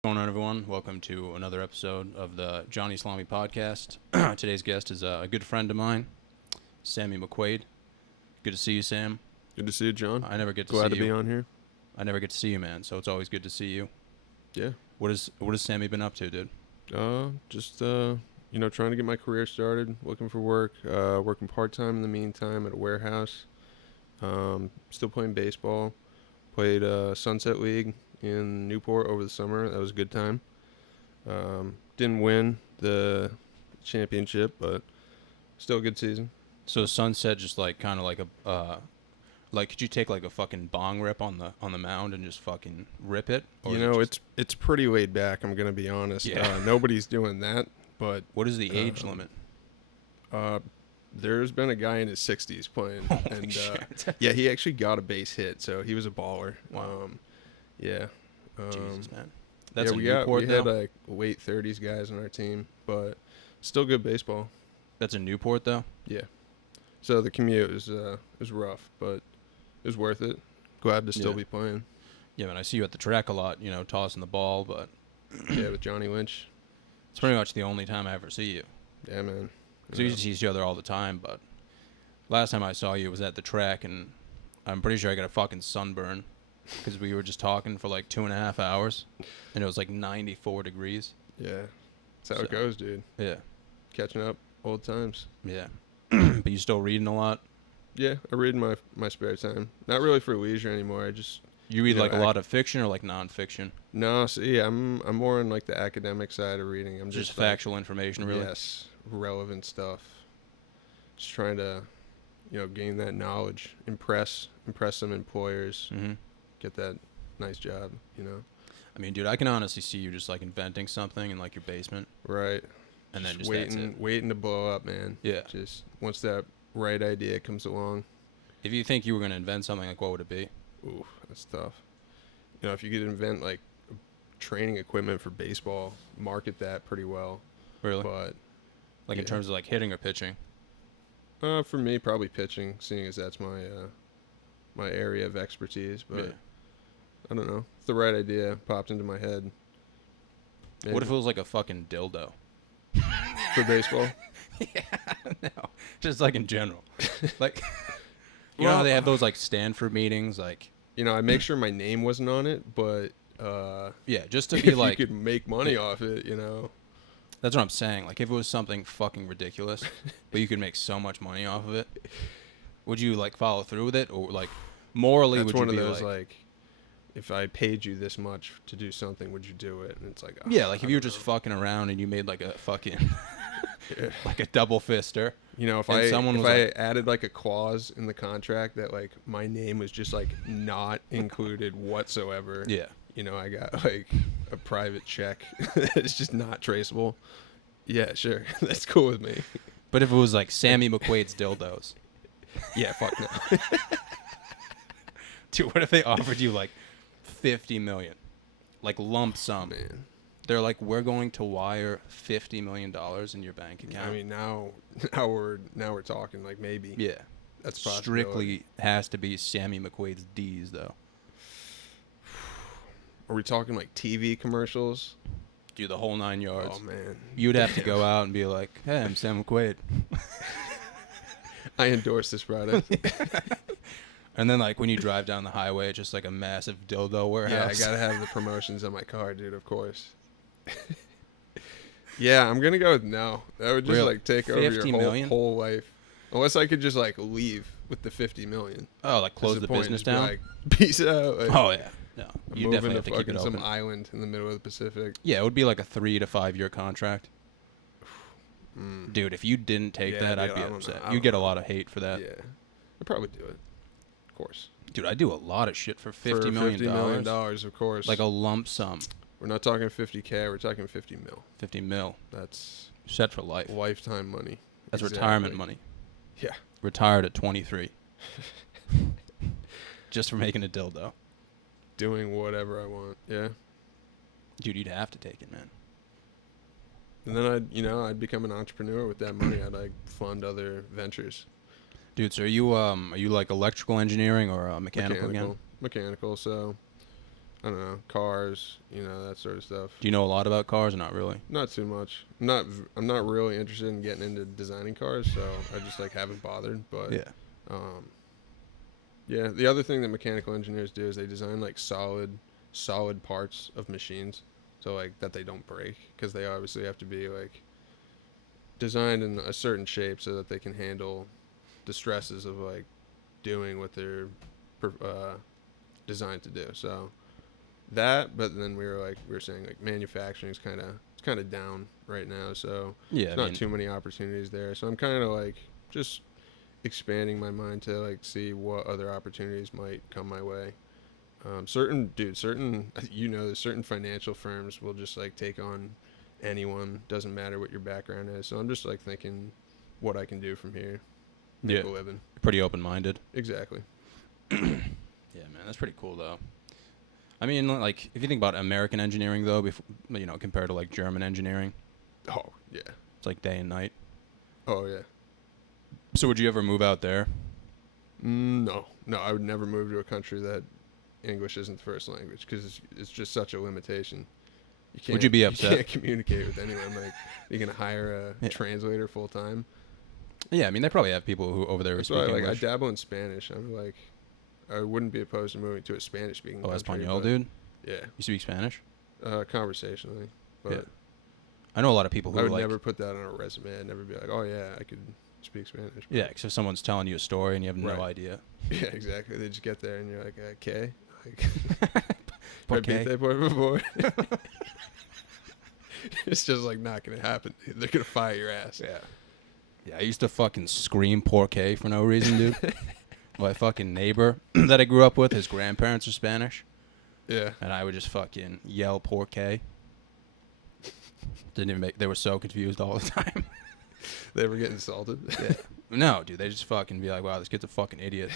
What's going on, everyone? Welcome to another episode of the Johnny Salami podcast. Today's guest is a good friend of mine, Sammy Mcquaid. Good to see you, Sam. Good to see you, John. I never get to Glad see to you. be on here. I never get to see you, man. So it's always good to see you. Yeah. What has Sammy been up to, dude? Just trying to get my career started, looking for work, working part-time in the meantime at a warehouse. Still playing baseball. Played Sunset League in Newport over the summer. That was a good time. Didn't win the championship, but still a good season. So Sunset just like kind of like like could you take like a fucking bong rip on the mound and just fucking rip it? Or It's pretty laid back. I'm gonna be honest. Yeah. Nobody's doing that, but What is the age limit? There's been a guy in his 60s playing, Holy and shit. yeah, he actually got a base hit, so he was a baller. Wow. Yeah. Jesus, man. That's we a Newport, we though? had like late 30s guys on our team, but still good baseball. That's a Newport, though? Yeah. So the commute was rough, but it was worth it. Glad to still Yeah. be playing. Yeah, man, I see you at the track a lot, tossing the ball, but Yeah, with Johnny Lynch. it's pretty much the only time I ever see you. Yeah, man. Because we used to see each other all the time, but last time I saw you was at the track, and I'm pretty sure I got a fucking sunburn because we were just talking for like 2.5 hours, and it was like 94 degrees. Yeah. That's how it So- goes, dude. Yeah, Catching up, old times. yeah. But you still reading a lot? Yeah, I read in my spare time. Not really for leisure anymore. You read You know, like a lot of fiction or like nonfiction? No, so yeah, I'm more on like the academic side of reading. I'm Just just like, factual information, really? Yes, relevant stuff. Just trying to, gain that knowledge, impress some employers, Mm-hmm. get that nice job. I mean, dude, I can honestly see you just like inventing something in like your basement, Right. and then just waiting, that's it. waiting to blow up, man. Yeah. Just once that right idea comes along, If you think you were gonna invent something, like what would it be? ooh, that's tough. If you could invent like training equipment for baseball, market that pretty well. Really? But Like in yeah. terms of like hitting or pitching? For me, probably pitching, seeing as that's my area of expertise. But Yeah. I don't know. If the right idea popped into my head. What if it was like a fucking dildo? for baseball? Yeah, no, just like in general. Like, you know how they have those like Stanford meetings, like I make sure my name wasn't on it, but yeah, just to if be like, you could make money off it, that's what I'm saying. Like, if it was something fucking ridiculous, but you could make so much money off of it, would you like follow through with it, or like morally that's would you one of be those like, if I paid you this much to do something, would you do it? And it's like, yeah, like I if you were don't just fucking around and you made like a fucking know. like a double fister. If and I someone if was I like- added like a clause in the contract that like my name was just like not included whatsoever. Yeah, I got like a private check that's just not traceable. Yeah, sure. That's cool with me. but if it was like Sammy McQuaid's dildos, Yeah, fuck no. dude, what if they offered you like 50 million, like lump sum? Man. They're like, we're going to wire $50 million in your bank account. I mean, now we're talking like maybe. yeah, That's possibility. strictly has to be Sammy McQuaid's D's though. Are we talking like TV commercials? Do the whole 9 yards. Oh man. You'd have to go out and be like, hey, I'm Sam McQuaid. I endorse this product. And then like when you drive down the highway, it's just like a massive dildo Yeah, I warehouse. gotta have the promotions on my car, dude. Of course. Yeah, I'm gonna go with no. That would just Really? like take over 50 your million? whole life. Unless I could just like leave with the 50 million. Oh, like That's close the point, business just be down? like, peace out. Like, Oh, yeah. No, I'm you moving definitely to have to keep fucking it some open. island in the middle of the Pacific. Yeah, it would be like a 3 to 5 year contract. Mm. Dude, if you didn't take Yeah, that, dude, I'd be I don't upset. know. You get a lot of hate for that. Yeah, I'd probably do it. Of course. Dude, I do a lot of shit for $50 For million. $50 million, of course. Like a lump sum. We're not talking 50K. We're talking 50 mil. 50 mil. That's Set for life. lifetime money. That's Exactly. retirement money. Yeah. Retired at 23. Just for making a dildo. Doing whatever I want. Yeah. Dude, you'd have to take it, man. And then I'd become an entrepreneur with that money. I'd like fund other ventures. Dude, so are you like electrical engineering or mechanical again? Mechanical. So I don't know, cars, that sort of stuff. Do you know a lot about cars or not really? Not too much. I'm not really interested in getting into designing cars, so I just like haven't bothered. But Yeah. um, yeah, the other thing that mechanical engineers do is they design like solid parts of machines, so like that they don't break, because they obviously have to be like designed in a certain shape so that they can handle the stresses of like doing what they're uh, designed to do. So that, but then we were saying like manufacturing is kind of down right now, so Yeah, there's not too many opportunities there. So I'm kind of like just expanding my mind to like see what other opportunities might come my way. Certain certain financial firms will just like take on anyone, doesn't matter what your background is. So I'm just like thinking what I can do from here, make a living. Pretty open-minded. Exactly. Yeah, man, that's pretty cool though. I mean, like if you think about American engineering though, compared to like German engineering, Oh yeah. it's like day and night. Oh yeah. So would you ever move out there? No, I would never move to a country that English isn't the first language, because it's just such a limitation. Would you be upset? You can't communicate with anyone. Like, you're gonna hire a translator full time. Yeah, I mean they probably have people who over there who That's speak why, like, English. I dabble in Spanish. I'm like, I wouldn't be opposed to moving to a Spanish-speaking country. Espanol, dude. Yeah. You speak Spanish? Conversationally, but Yeah. I know a lot of people who I would like. never put that on a resume. I'd never be like, oh yeah, I could speak Spanish. Yeah, because if someone's telling you a story and you have no idea. Yeah, exactly. They just get there and you're like, okay. Like, Okay. Repite, por favor. It's just like not gonna happen. They're gonna fire your ass. Yeah. Yeah, I used to fucking scream "Porque" for no reason, dude. My fucking neighbor that I grew up with, his grandparents are Spanish. Yeah. And I would just fucking yell "Porque." Didn't even make. They were so confused all the time. They were getting insulted. Yeah. No, dude, they just fucking be like, "Wow, this kid's a fucking idiot."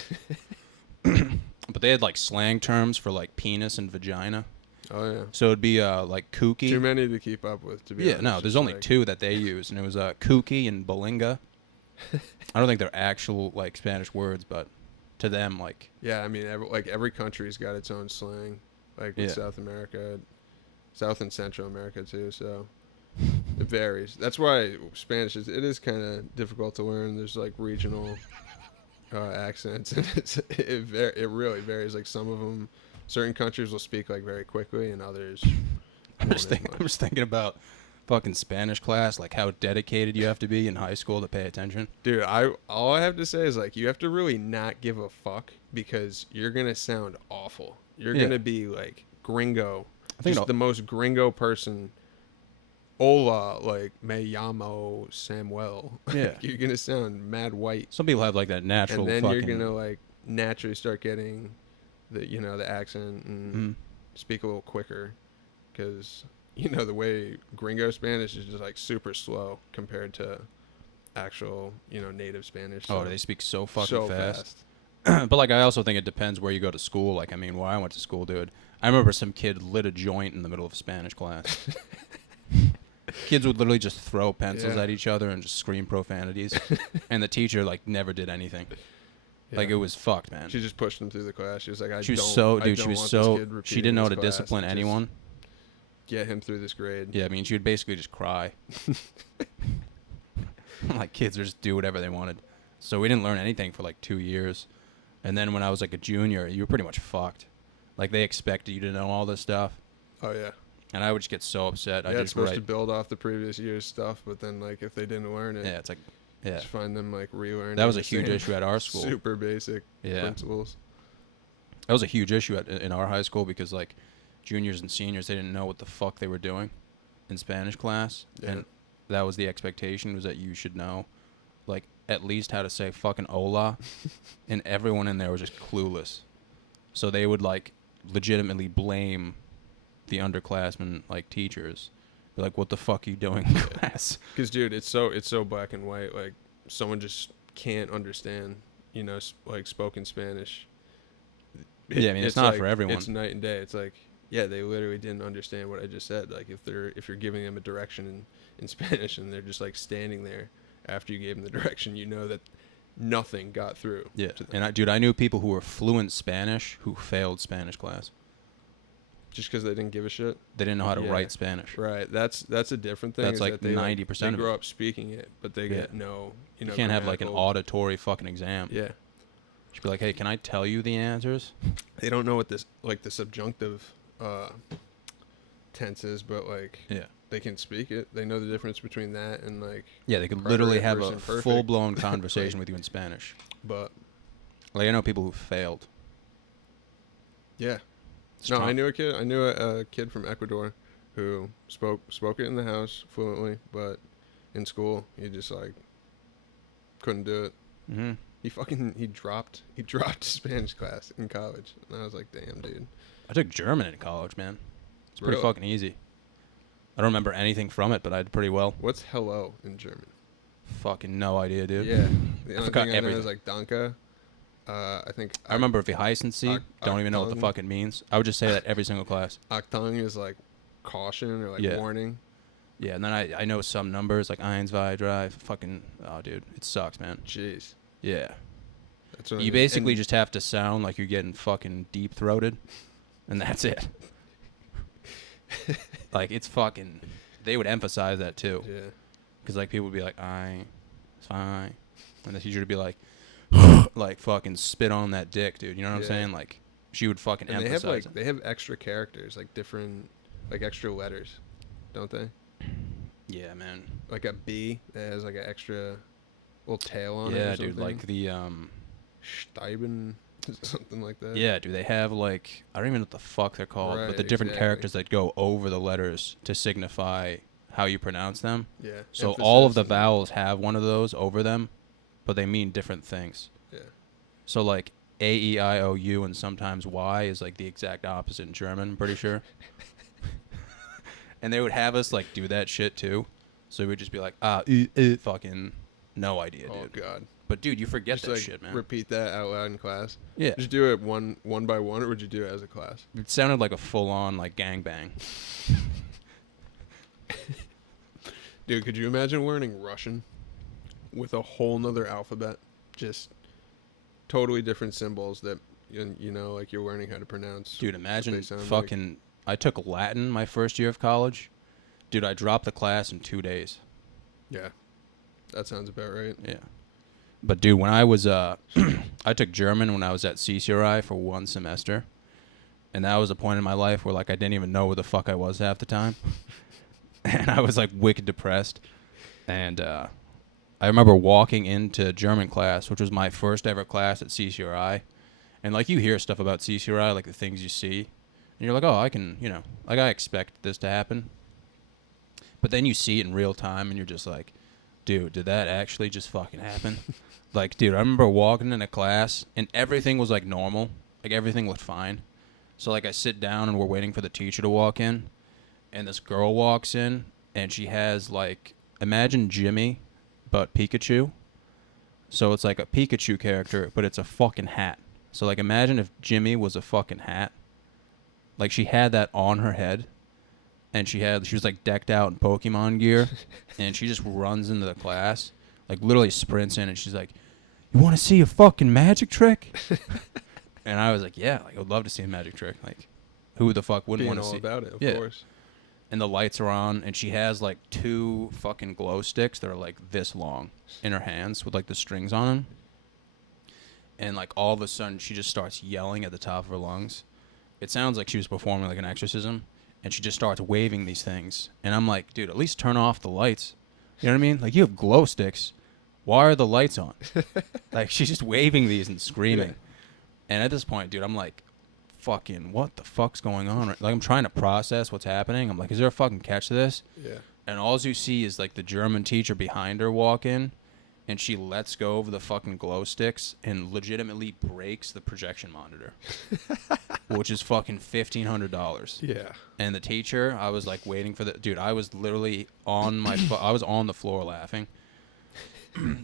But they had like slang terms for like penis and vagina. Oh yeah. So it'd be like kooky. Too many to keep up with, to be honest. No, there's only two that they use, and it was kooky and balinga. I don't think they're actual like Spanish words, but to them, like. Yeah, I mean, every country's got its own slang, like in South America, South and Central America too. So it varies. That's why Spanish is kind of difficult to learn. There's like regional accents, and it really varies. Like some of them, certain countries will speak like very quickly, and others. I'm just thinking about fucking Spanish class, like how dedicated you have to be in high school to pay attention. Dude, all I have to say is like you have to really not give a fuck, because you're gonna sound awful. You're gonna be like gringo, just the most gringo person. Hola, like me llamo Samuel. Yeah, you're gonna sound mad white. Some people have like that natural. And then you're gonna like naturally start getting the accent and speak a little quicker, because the way gringo Spanish is just like super slow compared to actual native Spanish. So they speak so fucking fast. fast. But like I also think it depends where you go to school. Like I mean, where I went to school, dude, I remember some kid lit a joint in the middle of Spanish class. Kids would literally just throw pencils at each other and just scream profanities, and the teacher like never did anything. Yeah. Like it was fucked, man. She just pushed him through the class. She was like, she didn't know how to discipline anyone. Get him through this grade. Yeah, I mean, she would basically just cry. Like kids would just do whatever they wanted. So we didn't learn anything for like 2 years, and then when I was like a junior, you were pretty much fucked. Like they expected you to know all this stuff. Oh yeah. And I would just get so upset. Yeah, it's supposed to build off the previous year's stuff, but then like if they didn't learn it, it's like, just find them like relearning. That was a huge issue at our school. Super basic principles. That was a huge issue in our high school, because like juniors and seniors, they didn't know what the fuck they were doing in Spanish class, and that was the expectation, was that you should know like at least how to say fucking hola, and everyone in there was just clueless. So they would like legitimately blame the underclassmen, like teachers, be like, what the fuck are you doing in class? Because dude, it's so black and white. Like someone just can't understand like spoken Spanish. I mean it's not like, for everyone. It's night and day. It's like, yeah, they literally didn't understand what I just said. Like if you're giving them a direction in Spanish and they're just like standing there after you gave them the direction, that nothing got through. Yeah. And I knew people who were fluent Spanish who failed Spanish class. Just because they didn't give a shit. They didn't know how to Yeah. write Spanish. Right. That's a different thing. That's is like that they 90% they of grow it. up speaking it, but they Yeah. get no. You can't have like an grammatical- auditory fucking exam. Yeah. Just be like, hey, can I tell you the answers? They don't know what this like the subjunctive tense is, but like Yeah. they can speak it. They know the difference between that and like. Yeah, they could Preterite literally have a versus perfect. full-blown conversation with you in Spanish. But Like, I know people who failed. yeah. It's No, traum- I knew a kid. I knew a kid from Ecuador who spoke it in the house fluently, but in school he just like couldn't do it. Mhm. He dropped Spanish class in college, and I was like, damn, dude. I took German in college, man. It's pretty Really? fucking easy. I don't remember anything from it, but I did pretty well. What's hello in German? Fucking no idea, dude. Yeah, the only forgot thing I know is everything. like danke. I think I remember wie heißen Sie? Don't even know what the Achtung. fuck it means. I would just say that every single class. Achtung is like caution or like Yeah. warning. Yeah, and then I know some numbers like eins, zwei, drei. Fucking, oh, dude. It sucks, man. Jeez, Yeah. that's what I You mean. basically And just have to sound like you're getting fucking deep-throated, and that's it. Like, it's fucking... They would emphasize that, too. yeah. Because, like, people would be like, zwei. And the teacher would be like, like, fucking spit on that dick, dude. You know what I'm Yeah. saying? Like, she would fucking And emphasize they have extra characters, like different, like extra letters, don't they? it. Yeah, man. Like a B that has like an extra little tail on it. Yeah, or dude, something. like the, Steiben, something like that. Yeah, dude, they have, like, I don't even know what the fuck they're called, Right, but the different exactly. characters that go over the letters to signify how you pronounce them. Yeah. So all of emphasis the and- vowels have one of those over them, but they mean different things. Yeah. So like A, E, I, O, U, and sometimes Y is like the exact opposite in German, I'm pretty sure. And they would have us like do that shit too. So we would just be like, fucking no idea, Oh dude. God. But dude, you forget Just that like shit, man. repeat that out loud in class. Yeah. Just do it one by one, or would you do it as a class? It sounded like a full-on like gangbang. Dude, could you imagine learning Russian with a whole nother alphabet? Just totally different symbols that you know, like you're learning how to pronounce. Dude, imagine they sound fucking... I took Latin my first year of college. Dude, I dropped the class in 2 days. Yeah, that sounds about right. Yeah. But dude, when I was I took German when I was at CCRI for 1 semester. And that was a point in my life where like I didn't even know where the fuck I was half the time. And I was like wicked depressed. And I remember walking into German class, which was my first ever class at CCRI. And like you hear stuff about CCRI, like the things you see, and you're like, "Oh, I can, you know, like I expect this to happen." But then you see it in real time and you're just like, dude, did that actually just fucking happen? Like, dude, I remember walking into class and everything was like normal. Like everything looked fine. So like I sit down and we're waiting for the teacher to walk in, and this girl walks in and she has like, imagine Jimmy, but Pikachu. So it's like a Pikachu character, but it's a fucking hat. So like imagine if Jimmy was a fucking hat. Like she had that on her head. And she was like decked out in Pokemon gear, and she just runs into the class, like literally sprints in, and she's like, "You want to see a fucking magic trick?" And I was like, "Yeah, like I would love to see a magic trick. Like, who the fuck wouldn't Being want to all see?" about it, of Yeah. course. And the lights are on, and she has like 2 fucking glow sticks that are like this long in her hands with like the strings on them. And like all of a sudden, she just starts yelling at the top of her lungs. It sounds like she was performing like an exorcism. And she just starts waving these things. And I'm like, dude, at least turn off the lights. You know what I mean? Like, you have glow sticks. Why are the lights on? Like, she's just waving these and screaming. Yeah. And at this point, dude, I'm like, fucking, what the fuck's going on? Like, I'm trying to process what's happening. I'm like, is there a fucking catch to this? Yeah. And all you see is, like, the German teacher behind her walk in. And she lets go of the fucking glow sticks and legitimately breaks the projection monitor. Which is fucking $1,500. Yeah. And the teacher, I was like waiting for the dude. I was literally on my, I was on the floor laughing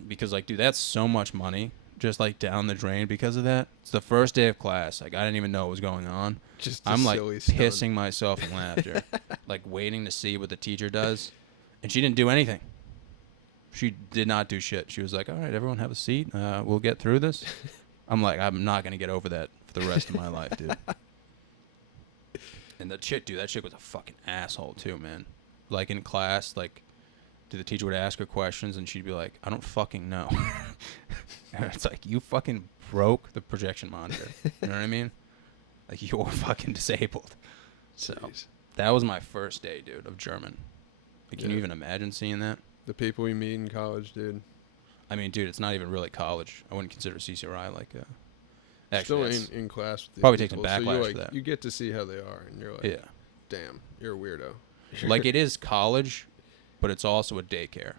because like, dude, that's so much money just like down the drain because of that. It's the first day of class. Like I didn't even know what was going on. Just a I'm like silly stunt. pissing myself in laughter, like waiting to see what the teacher does, and she didn't do anything. She did not do shit. She was like, "All right, everyone, have a seat. We'll get through this." I'm like, I'm not gonna get over that for the rest of my life, dude. And that chick was a fucking asshole too, man. Like in class, like the teacher would ask her questions and she'd be like, I don't fucking know. And it's like, you fucking broke the projection monitor. You know what I mean? Like, you're fucking disabled. So Jeez. that was my first day, dude, of German. Like, can you even imagine seeing that? The people we meet in college, dude. I mean, dude, it's not even really college. I wouldn't consider CCRI like Still actually in class with these probably take some people, backlash so for that. You get to see how they are, and you're like, Yeah. damn, you're a weirdo. Like, it is college, but it's also a daycare.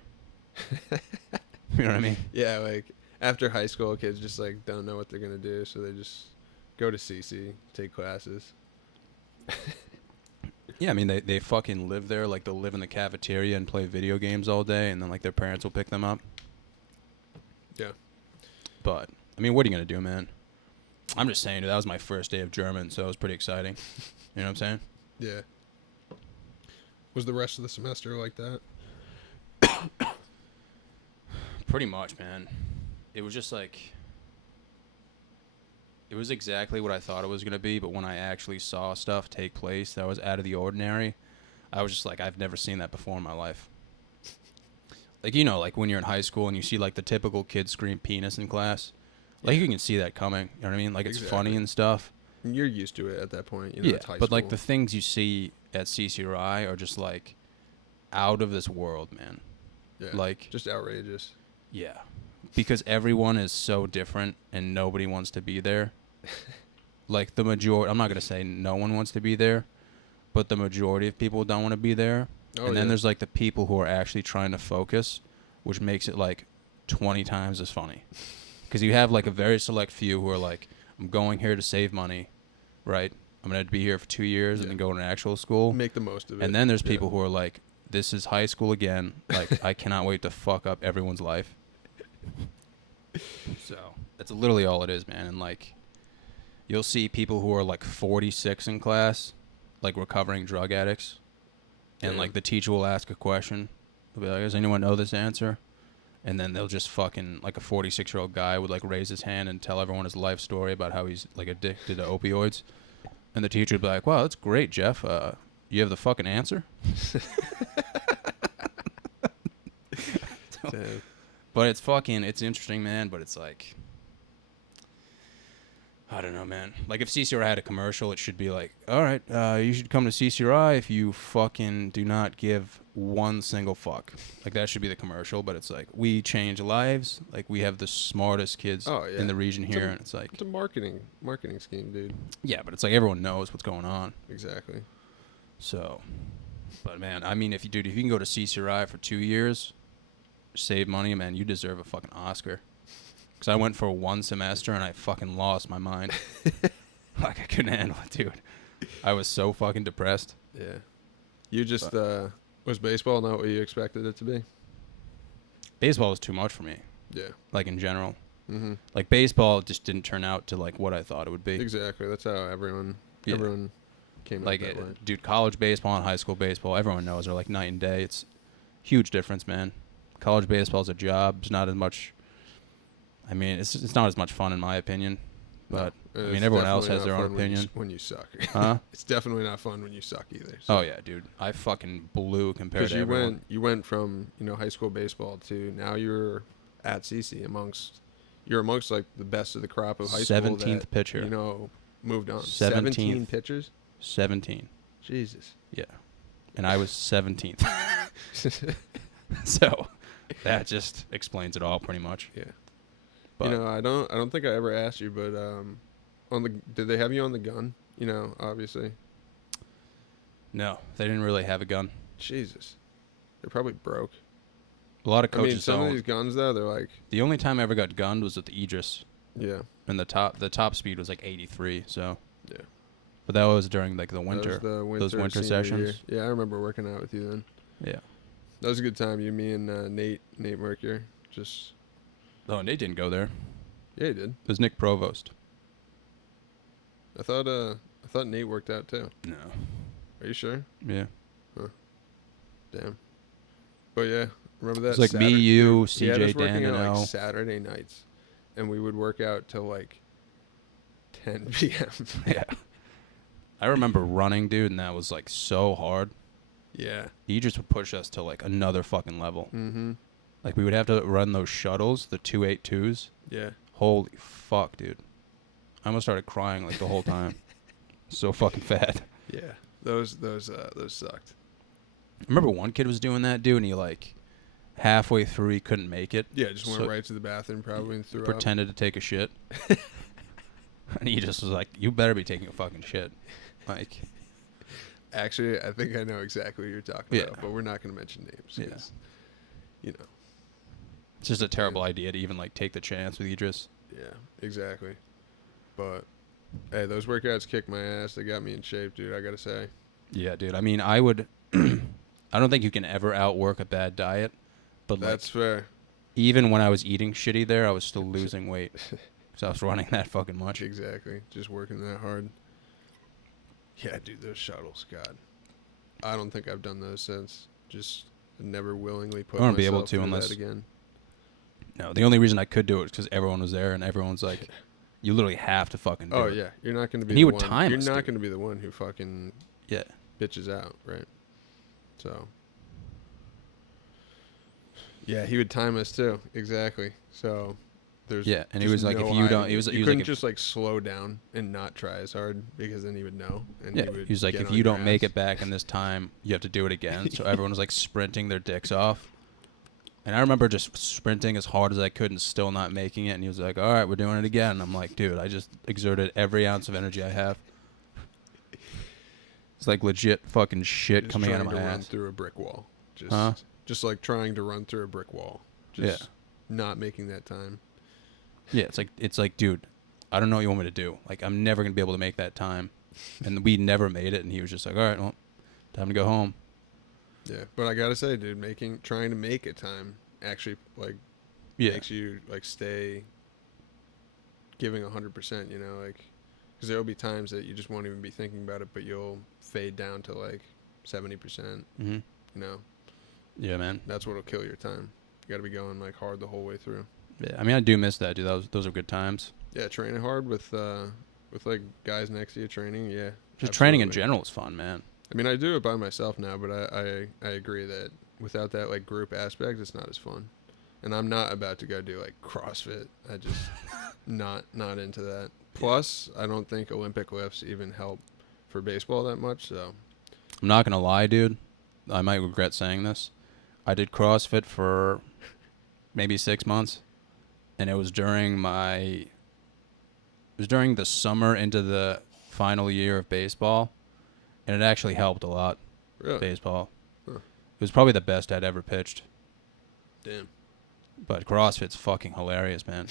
You know what I mean? Yeah, like after high school, kids just like don't know what they're gonna do, so they just go to CC, take classes. Yeah, I mean, they fucking live there. Like, they'll live in the cafeteria and play video games all day, and then, like, their parents will pick them up. Yeah. But, I mean, what are you going to do, man? I'm just saying, dude, that was my first day of German, so it was pretty exciting. You know what I'm saying? Yeah. Was the rest of the semester like that? Pretty much, man. It was just like... It was exactly what I thought it was going to be, but when I actually saw stuff take place that was out of the ordinary, I was just like, I've never seen that before in my life. Like, you know, like when you're in high school and you see, like, the typical kid scream penis in class. Like, you can see that coming. You know what I mean? Like, it's funny and stuff. You're used to it at that point. You know, Yeah, it's high but, school. like, the things you see at CCRI are just, like, out of this world, man. Yeah, Like... just outrageous. Yeah. Because everyone is so different and nobody wants to be there. Like, the majority... I'm not going to say no one wants to be there, but the majority of people don't want to be there. Oh, and then there's, like, the people who are actually trying to focus, which makes it, like, 20 times as funny. Because you have, like, a very select few who are like, I'm going here to save money, right? I'm going to be here for 2 years and then go to an actual school. Make the most of it. And then there's people who are like, this is high school again. Like, I cannot wait to fuck up everyone's life. So, that's literally all it is, man. And, like, you'll see people who are, like, 46 in class, like, recovering drug addicts. And, like, the teacher will ask a question. They'll be like, does anyone know this answer? And then they'll just fucking, like, a 46-year-old guy would, like, raise his hand and tell everyone his life story about how he's, like, addicted to opioids. And the teacher would be like, wow, that's great, Jeff. You have the fucking answer? Damn. But it's interesting, man, but it's like, I don't know, man. Like, if CCRI had a commercial, it should be like, all right, you should come to CCRI if you fucking do not give one single fuck. Like, that should be the commercial, but it's like, we change lives. Like, we have the smartest kids in the region here, and it's like... It's a marketing scheme, dude. Yeah, but it's like everyone knows what's going on. Exactly. So, but, man, I mean, if you can go to CCRI for 2 years, save money, man, you deserve a fucking Oscar. Because I went for 1 semester and I fucking lost my mind. Like, I couldn't handle it, dude. I was so fucking depressed. Yeah. You just, was baseball not what you expected it to be? Baseball was too much for me. Yeah. Like, in general. Mm-hmm. Like, baseball just didn't turn out to, like, what I thought it would be. Exactly. That's how everyone came like, out that way. Dude, college baseball and high school baseball, everyone knows are, like, night and day. It's huge difference, man. College baseball is a job. It's not as much... I mean, it's not as much fun in my opinion, but I mean, everyone else has their own opinion. When you suck, huh? It's definitely not fun when you suck either. So. Oh yeah, dude, I fucking blew compared to everyone. You went from high school baseball to now you're at CC amongst like the best of the crop of high school. 17th pitcher. Moved on. 17 pitchers. 17. Jesus. Yeah, and I was 17th. So that just explains it all, pretty much. Yeah. But, I don't think I ever asked you, but did they have you on the gun? Obviously. No, they didn't really have a gun. Jesus, they're probably broke. A lot of coaches. I mean, some of these guns though, they're like. The only time I ever got gunned was at the Aegis. Yeah. And the top speed was like 83. So. Yeah. But that was during like the winter. Those winter sessions. Year. Yeah, I remember working out with you then. Yeah. That was a good time. You, me, and Nate Mercury, just. Oh, Nate didn't go there. Yeah, he did. It was Nick Provost. I thought Nate worked out too. No. Are you sure? Yeah. Huh. Damn. But yeah, remember that? It's like me, you, CJ, Dan, and like L. Saturday nights, and we would work out till like 10 p.m. Yeah. I remember running, dude, and that was like so hard. Yeah. Idris would push us to like another fucking level. Mm-hmm. Like we would have to run those shuttles, the 282s. Yeah. Holy fuck, dude. I almost started crying like the whole time. So fucking fat. Yeah. Those sucked. I remember one kid was doing that, dude, and he like halfway through he couldn't make it. Yeah, just went right to the bathroom probably and threw up. Pretended to take a shit. And he just was like, you better be taking a fucking shit. Like, actually, I think I know exactly what you're talking about, but we're not going to mention names. Yeah. You know. It's just a terrible idea to even like take the chance with Idris. Yeah, exactly. But hey, those workouts kicked my ass. They got me in shape, dude, I got to say. Yeah, dude. I mean, I would I don't think you can ever outwork a bad diet, but that's fair. Even when I was eating shitty there, I was still losing weight. So I was running that fucking much. Exactly. Just working that hard. Yeah, dude, those shuttles, God. I don't think I've done those since. Just never willingly put myself be able to through unless that again. No, the only reason I could do it is because everyone was there and everyone's like, you literally have to fucking do it. Oh, yeah. You're not going to be he the would one. time You're us, not dude. going to be the one who fucking bitches out, right? So. Yeah, he would time us too. Exactly. So. There's and he was like, no if you don't, hiding. he was you like, couldn't just like slow down and not try as hard because then he would know. And he was like, if you don't make it back in this time, you have to do it again. So everyone was like sprinting their dicks off. And I remember just sprinting as hard as I could and still not making it. And he was like, all right, we're doing it again. And I'm like, dude, I just exerted every ounce of energy I have. It's like legit fucking shit just coming out of my trying to ass. run through a brick wall. Just like trying to run through a brick wall. Just not making that time. Yeah, it's like, dude, I don't know what you want me to do. Like, I'm never going to be able to make that time. And we never made it. And he was just like, all right, well, time to go home. Yeah, but I got to say, dude, trying to make a time actually, like, makes you, like, stay giving 100%, you know? Like, because there will be times that you just won't even be thinking about it, but you'll fade down to, like, 70%, you know? Yeah, man. That's what'll kill your time. You got to be going, like, hard the whole way through. Yeah, I mean, I do miss that, dude. Those are good times. Yeah, training hard with like guys next to you training. Yeah, just training in general is fun, man. I mean, I do it by myself now, but I agree that without that like group aspect, it's not as fun. And I'm not about to go do like CrossFit. I just not into that. Plus, I don't think Olympic lifts even help for baseball that much. So I'm not gonna lie, dude. I might regret saying this. I did CrossFit for maybe 6 months. And it was during the summer into the final year of baseball, and it actually helped a lot. Really? Baseball. Huh. It was probably the best I'd ever pitched. Damn. But CrossFit's fucking hilarious, man.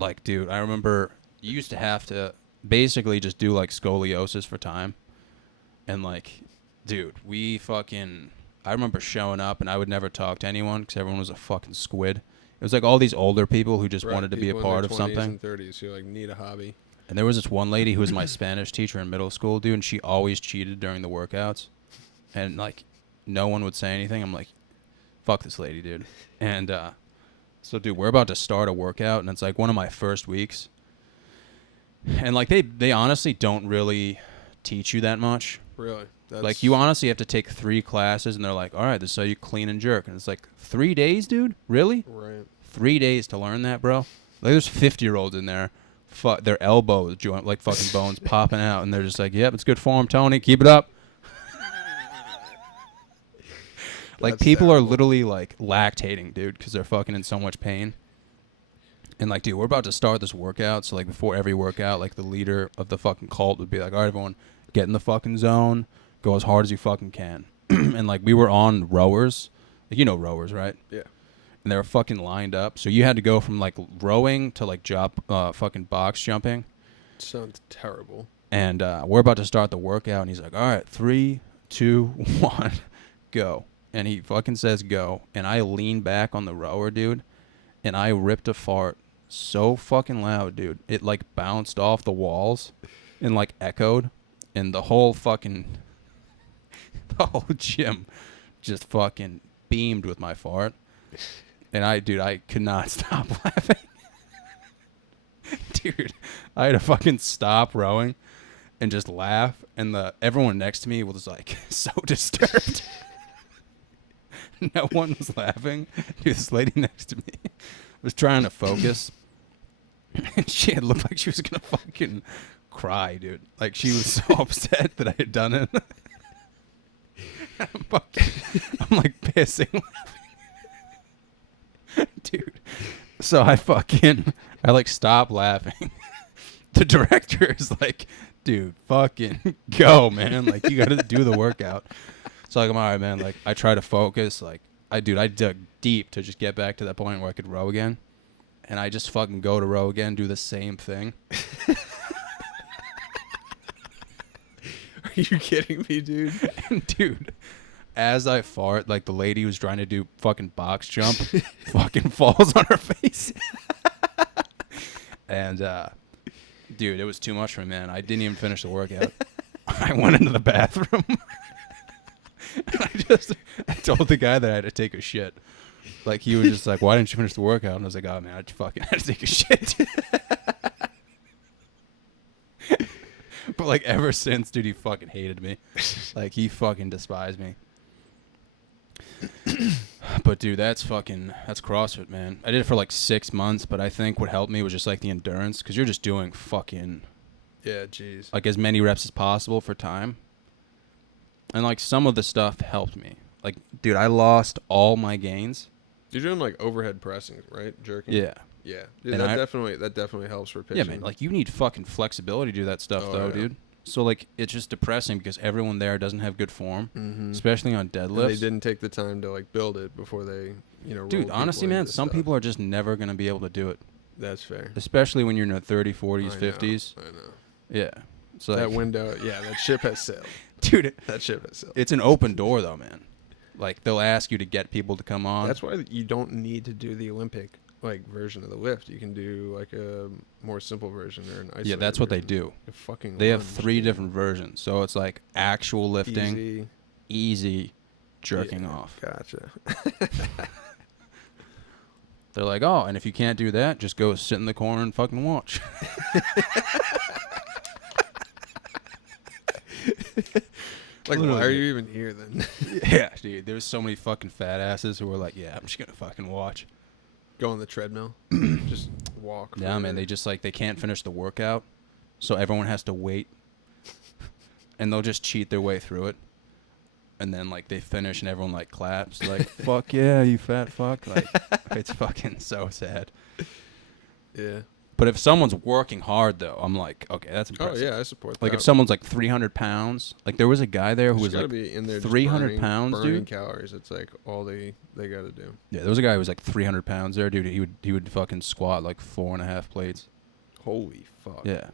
Like, dude, I remember you used to have to basically just do like scoliosis for time, and like, dude, I remember showing up and I would never talk to anyone because everyone was a fucking squid. It was like all these older people who just wanted to be a part of something. In their 20s and 30s who like need a hobby. And there was this one lady who was my Spanish teacher in middle school, dude, and she always cheated during the workouts. And like no one would say anything. I'm like, fuck this lady, dude. And so dude, we're about to start a workout and it's like one of my first weeks. And like they honestly don't really teach you that much. Really? Like you honestly have to take 3 classes and they're like, all right, this is how you clean and jerk. And it's like 3 days, dude? Really? Right. 3 days to learn that, bro? Like there's 50-year-olds in there, their elbows, like fucking bones popping out. And they're just like, yep, it's good form, Tony. Keep it up. Like people are literally like lactating, dude, because they're fucking in so much pain. And like, dude, we're about to start this workout. So like before every workout, like the leader of the fucking cult would be like, all right, everyone, get in the fucking zone. Go as hard as you fucking can. And like we were on rowers. Like, you know rowers, right? Yeah. And they were fucking lined up. So you had to go from like rowing to like fucking box jumping. Sounds terrible. And we're about to start the workout. And he's like, all right, 3, 2, 1, go. And he fucking says go. And I lean back on the rower, dude. And I ripped a fart so fucking loud, dude. It like bounced off the walls and like echoed. And the whole gym just fucking beamed with my fart. And I could not stop laughing. Dude, I had to fucking stop rowing. and just laugh, and everyone next to me was like so disturbed. No one was laughing. Dude, this lady next to me was trying to focus, and she had looked like she was gonna fucking cry, dude. Like she was so upset that I had done it. I'm like pissing laughing. Dude. So I like stop laughing. The director is like, dude, fucking go, man. Like you gotta do the workout. So like I'm all right, man. Like I try to focus. Like I dug deep to just get back to that point where I could row again. And I just fucking go to row again, do the same thing. Are you kidding me, dude? And dude, as I fart, like the lady who's trying to do fucking box jump fucking falls on her face. And dude, it was too much for me, man. I didn't even finish the workout. I went into the bathroom. And I told the guy that I had to take a shit. Like he was just like, "Why didn't you finish the workout?" And I was like, "Oh man, I just fucking had to take a shit." But like ever since, dude, he fucking hated me. Like he fucking despised me. But dude, that's CrossFit, man. I did it for like 6 months, but I think what helped me was just like the endurance, because you're just doing fucking jeez, like as many reps as possible for time. And like some of the stuff helped me. Like, dude, I lost all my gains. You're doing like overhead pressing, right? Jerking. Yeah. Yeah. Dude, And that definitely helps for pitching. Yeah, man. Like you need fucking flexibility to do that stuff, though, dude. So like it's just depressing because everyone there doesn't have good form, especially on deadlifts. And they didn't take the time to like build it before they, Dude, honestly, man, some people are just never gonna be able to do it. That's fair. Especially when you're in the 30s, 40s, 50s. I know. Yeah. So that like, window, that ship has sailed. Dude, that ship has sailed. It's an open door, though, man. Like they'll ask you to get people to come on. That's why you don't need to do the Olympic version of the lift. You can do like a more simple version or an isolated. Yeah, that's what they do. They have 3 different versions. So it's like actual lifting, easy jerking off. Gotcha. They're like, oh, and if you can't do that, just go sit in the corner and fucking watch. Like, why are you even here then? Yeah, dude. There's so many fucking fat asses who were like, yeah, I'm just gonna fucking watch. Go on the treadmill. Just walk. Yeah, man. They just like they can't finish the workout, so everyone has to wait, and they'll just cheat their way through it, and then like they finish and everyone like claps like, fuck yeah, you fat fuck. Like it's fucking so sad. Yeah. But if someone's working hard, though, I'm like, okay, that's impressive. Oh, yeah, I support that. Like, if someone's, like, 300 pounds. Like, there was a guy there who was, like, be in there 300 pounds, burning dude. Calories. It's, like, all they got to do. Yeah, there was a guy who was, like, 300 pounds there, dude. He would fucking squat, like, 4.5 plates. Holy fuck. Yeah.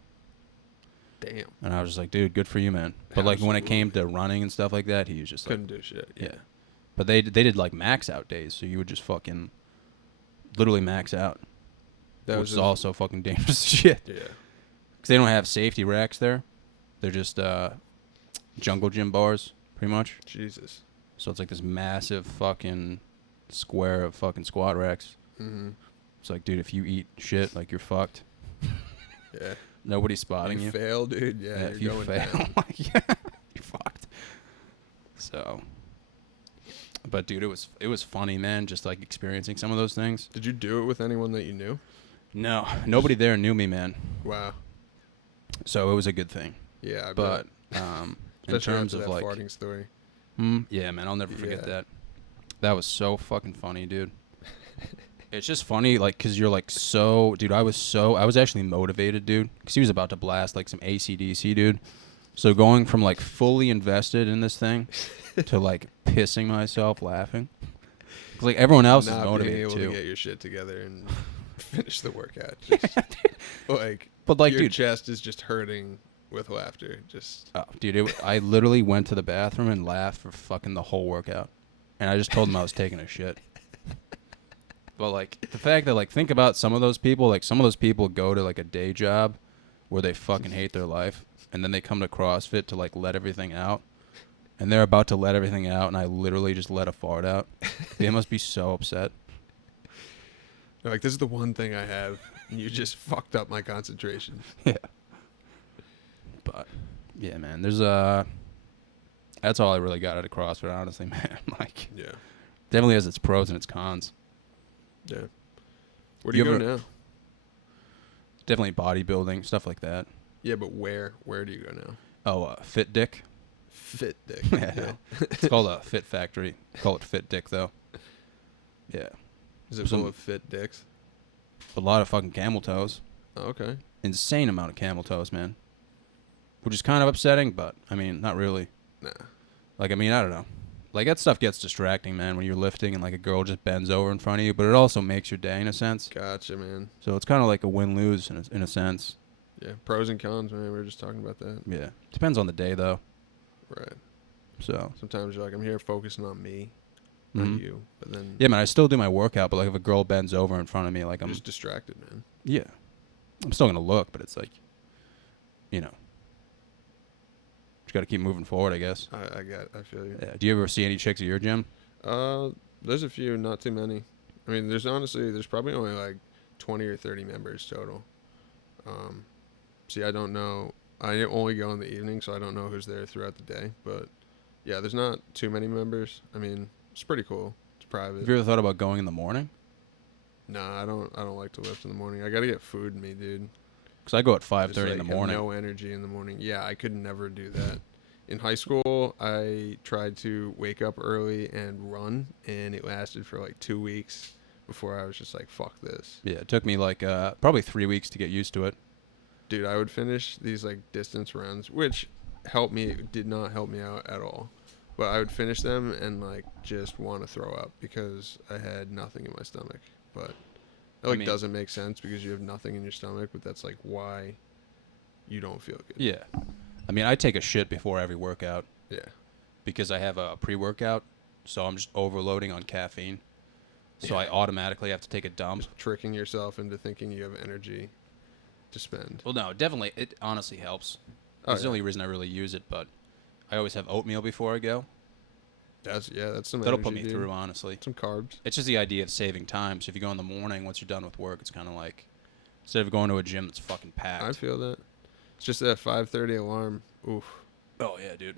Damn. And I was just like, dude, good for you, man. But, like, when it came to running and stuff like that, he was just, couldn't do shit. Yeah. But they did, like, max out days, so you would just fucking literally max out. That which is also fucking dangerous as shit. Yeah. Because they don't have safety racks there. They're just jungle gym bars, pretty much. Jesus. So it's like this massive fucking square of fucking squat racks. Mm-hmm. It's like, dude, if you eat shit, like, you're fucked. Yeah. Nobody's spotting you. You fail, dude. Yeah, if you fail, like, yeah, you're fucked. So... But, dude, it was funny, man, just, like, experiencing some of those things. Did you do it with anyone that you knew? No. Nobody there knew me, man. Wow. So it was a good thing. Yeah, I bet. But in terms of, that like... farting story. Yeah, man, I'll never forget that. That was so fucking funny, dude. It's just funny, like, because you're, like, so... Dude, I was actually motivated, dude, because he was about to blast, like, some AC/DC, dude. So going from, like, fully invested in this thing to, like, pissing myself laughing. Because, like, everyone else is motivated, too. Not being able to get your shit together and finish the workout. Just, like, your chest is just hurting with laughter. Just... Oh, dude, I literally went to the bathroom and laughed for fucking the whole workout. And I just told them I was taking a shit. But, like, the fact that, like, think about some of those people. Like, some of those people go to, like, a day job where they fucking hate their life. And then they come to CrossFit to, like, let everything out. And they're about to let everything out, and I literally just let a fart out. They must be so upset. They're like, this is the one thing I have, and you just fucked up my concentration. Yeah. But yeah, man, there's that's all I really got out of CrossFit, honestly, man. Like, Yeah. definitely has its pros and its cons. Yeah. Where do you go now? Definitely bodybuilding, stuff like that. Yeah, but where? Where do you go now? Oh, Fit Dick. Fit Dick. Yeah. It's called a Fit Factory. Call it Fit Dick, though. Yeah. Is it full of fit dicks? A lot of fucking camel toes. Oh, okay. Insane amount of camel toes, man. Which is kind of upsetting, but, I mean, not really. Nah. Like, I mean, I don't know. Like, that stuff gets distracting, man, when you're lifting and, like, a girl just bends over in front of you, but it also makes your day, in a sense. Gotcha, man. So it's kind of like a win-lose, in a sense. Yeah, pros and cons, man. We were just talking about that. Yeah. Depends on the day, though. Right. So. Sometimes you're like, I'm here focusing on me, not you. But then... Yeah, man, I still do my workout, but, like, if a girl bends over in front of me, like, I'm... just distracted, man. Yeah. I'm still going to look, but it's like, you know. Just got to keep moving forward, I guess. I feel you. Yeah. Do you ever see any chicks at your gym? There's a few, not too many. I mean, there's probably only like 20 or 30 members total. See, I don't know. I only go in the evening, so I don't know who's there throughout the day. But yeah, there's not too many members. I mean, it's pretty cool. It's private. Have you ever thought about going in the morning? Nah, I don't like to lift in the morning. I gotta get food in me, dude. Because I go at Just, 5:30 in the have morning. no energy in the morning. Yeah, I could never do that. In high school, I tried to wake up early and run, and it lasted for like 2 weeks before I was just like, fuck this. Yeah, it took me like probably 3 weeks to get used to it. Dude, I would finish these like distance runs, which did not help me out at all. But I would finish them and like just want to throw up because I had nothing in my stomach. But it doesn't make sense because you have nothing in your stomach, but that's like why you don't feel good. Yeah. I mean, I take a shit before every workout. Yeah. Because I have a pre-workout, so I'm just overloading on caffeine. So I automatically have to take a dump. Just tricking yourself into thinking you have energy to spend. Well, no, definitely. It honestly helps. That's the only reason I really use it, but I always have oatmeal before I go. That's some That'll energy, put me dude. through, honestly. Some carbs. It's just the idea of saving time. So if you go in the morning, once you're done with work, it's kind of like, instead of going to a gym that's fucking packed. I feel that. It's just that 5:30 alarm. Oof. Oh, yeah, dude.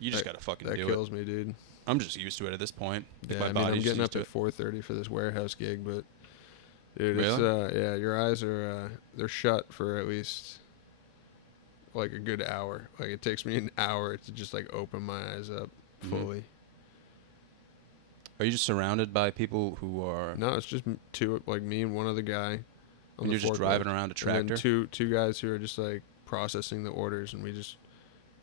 You just got to fucking do it. That kills me, dude. I'm just used to it at this point. Yeah, I'm getting up at 4:30 for this warehouse gig, but dude, really? It's your eyes are they're shut for at least like a good hour. Like it takes me an hour to just like open my eyes up fully. Are you just surrounded by people who are? No, it's just two, like me and one other guy. And you're just driving around a tractor? And then two guys who are just like processing the orders, and we just.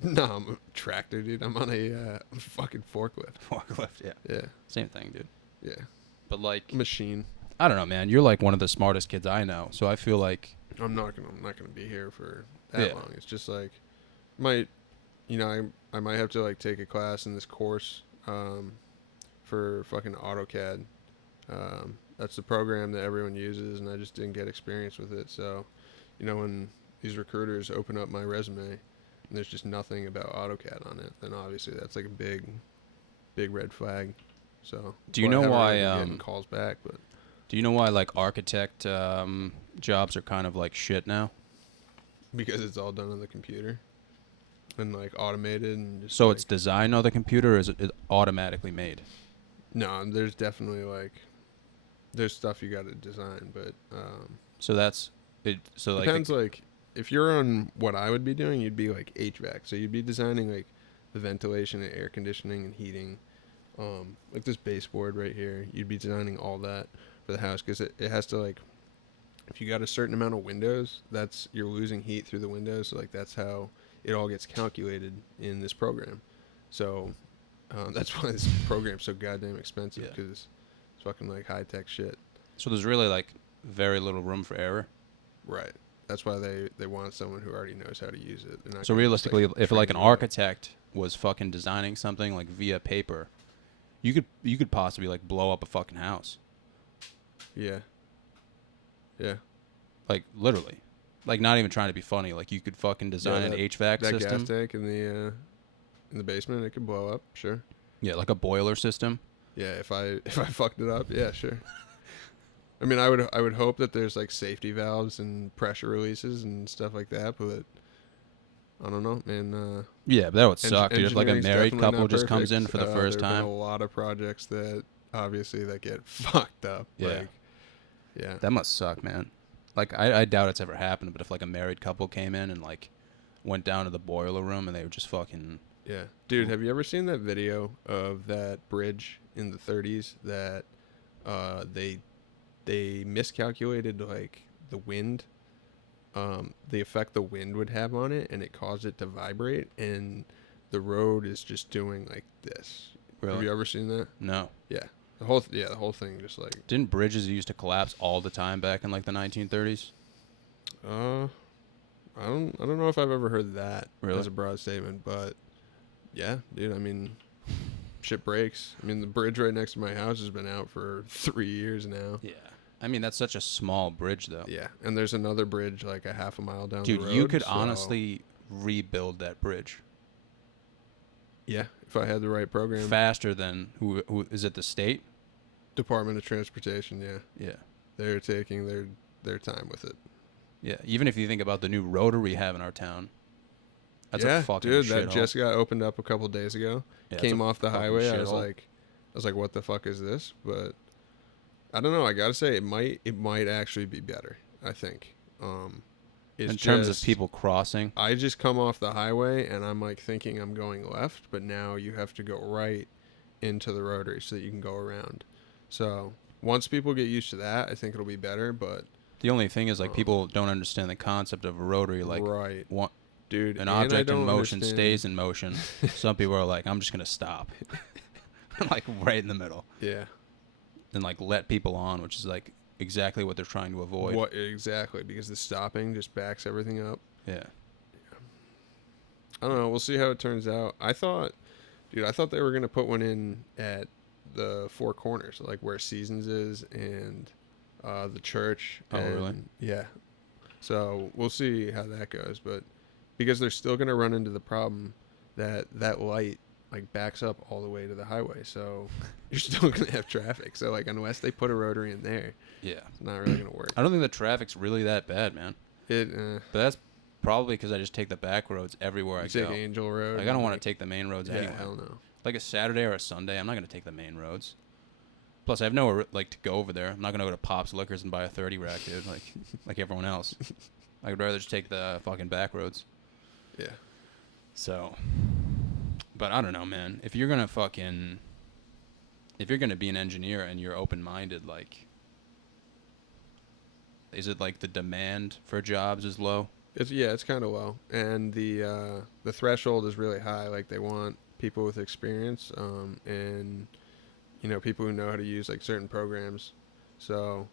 No, I'm a tractor, dude. I'm on a fucking forklift. Forklift, yeah. Yeah. Same thing, dude. Yeah. But like machine. I don't know, man. You're like one of the smartest kids I know, so I feel like I'm not gonna be here for that long. It's just like I might have to like take a class in this course for fucking AutoCAD. That's the program that everyone uses, and I just didn't get experience with it. So, when these recruiters open up my resume and there's just nothing about AutoCAD on it, then obviously that's like a big red flag. So do you know why getting calls back? But do you know why like architect jobs are kind of like shit now? Because it's all done on the computer and like automated and just so it's designed on the computer, or is it automatically made? No, there's definitely there's stuff you got to design, but so that's it. So like depends. Like if you're on what I would be doing, you'd be like HVAC. So you'd be designing like the ventilation and air conditioning and heating. Like this baseboard right here, you'd be designing all that for the house because it has to like, if you got a certain amount of windows, you're losing heat through the windows. So like that's how it all gets calculated in this program. So that's why this program's so goddamn expensive because it's fucking like high tech shit. So there's really like very little room for error. Right. That's why they want someone who already knows how to use it. They're not so realistically, just, if like an architect was fucking designing something like via paper, you could possibly like blow up a fucking house. Yeah. Yeah. Like literally, like not even trying to be funny. Like you could fucking design an HVAC system. That gas tank in the basement, it could blow up. Sure. Yeah, like a boiler system. Yeah, if I fucked it up, yeah, sure. I mean, I would hope that there's like safety valves and pressure releases and stuff like that, but I don't know, man. Yeah, but that would suck, dude. If like a Engineering's married definitely couple not just comes in perfect. for the first There've been time. a lot of projects that obviously that get fucked up. Yeah. Like, yeah. That must suck, man. Like, I doubt it's ever happened, but if like a married couple came in and like went down to the boiler room and they were just fucking. Yeah. Dude, have you ever seen that video of that bridge in the 30s that they miscalculated like the wind, the effect the wind would have on it, and it caused it to vibrate, and the road is just doing like this. Really? Have you ever seen that? No. Yeah. The whole thing just like Didn't bridges used to collapse all the time back in like the 1930s? I don't know if I've ever heard that Really? as a broad statement, but yeah, dude, I mean shit breaks. I mean the bridge right next to my house has been out for 3 years now. Yeah. I mean, that's such a small bridge, though. Yeah, and there's another bridge like a half a mile down Dude, the road. you could so- honestly rebuild that bridge Yeah, if I had the right program. faster than who is it? The state? Department of Transportation, yeah. Yeah. They're taking their time with it. Yeah. Even if you think about the new rotary we have in our town, that's yeah, a fucking dude, shithole. that just got opened up a couple days ago. Yeah, Came off the fucking highway. I shithole. was like, what the fuck is this? But I don't know. I gotta say, it might actually be better. I think. It's in terms just- of people crossing. I just come off the highway and I'm like thinking I'm going left, but now you have to go right into the rotary so that you can go around. So once people get used to that, I think it'll be better. But The only thing is, like, people don't understand the concept of a rotary. Like, right, one, dude, an and I object in don't motion understand- stays in motion. Some people are like, I'm just going to stop. Like, right in the middle. Yeah. And, like, let people on, which is, like, exactly what they're trying to avoid. What exactly? Because the stopping just backs everything up. Yeah. I don't know. We'll see how it turns out. I thought they were gonna put one in at the Four Corners, like where Seasons is and the church. Oh, really? Yeah. So we'll see how that goes, but because they're still gonna run into the problem that light like backs up all the way to the highway, so you're still gonna have traffic. So like unless they put a rotary in there, Yeah. it's not really gonna work. I don't think the traffic's really that bad, man. But that's probably because I just take the back roads everywhere I you take go. Angel Road. Like, I don't want to take the main roads Yeah, anyway. hell no. Like a Saturday or a Sunday, I'm not going to take the main roads. Plus, I have nowhere like to go over there. I'm not going to go to Pop's Liquors and buy a 30 rack, dude, like everyone else. I would rather just take the fucking back roads. Yeah. So, but I don't know, man. If you're going to be an engineer and you're open-minded, like, is it like the demand for jobs is low? It's kind of low, and the threshold is really high. Like they want people with experience, and people who know how to use like certain programs. So,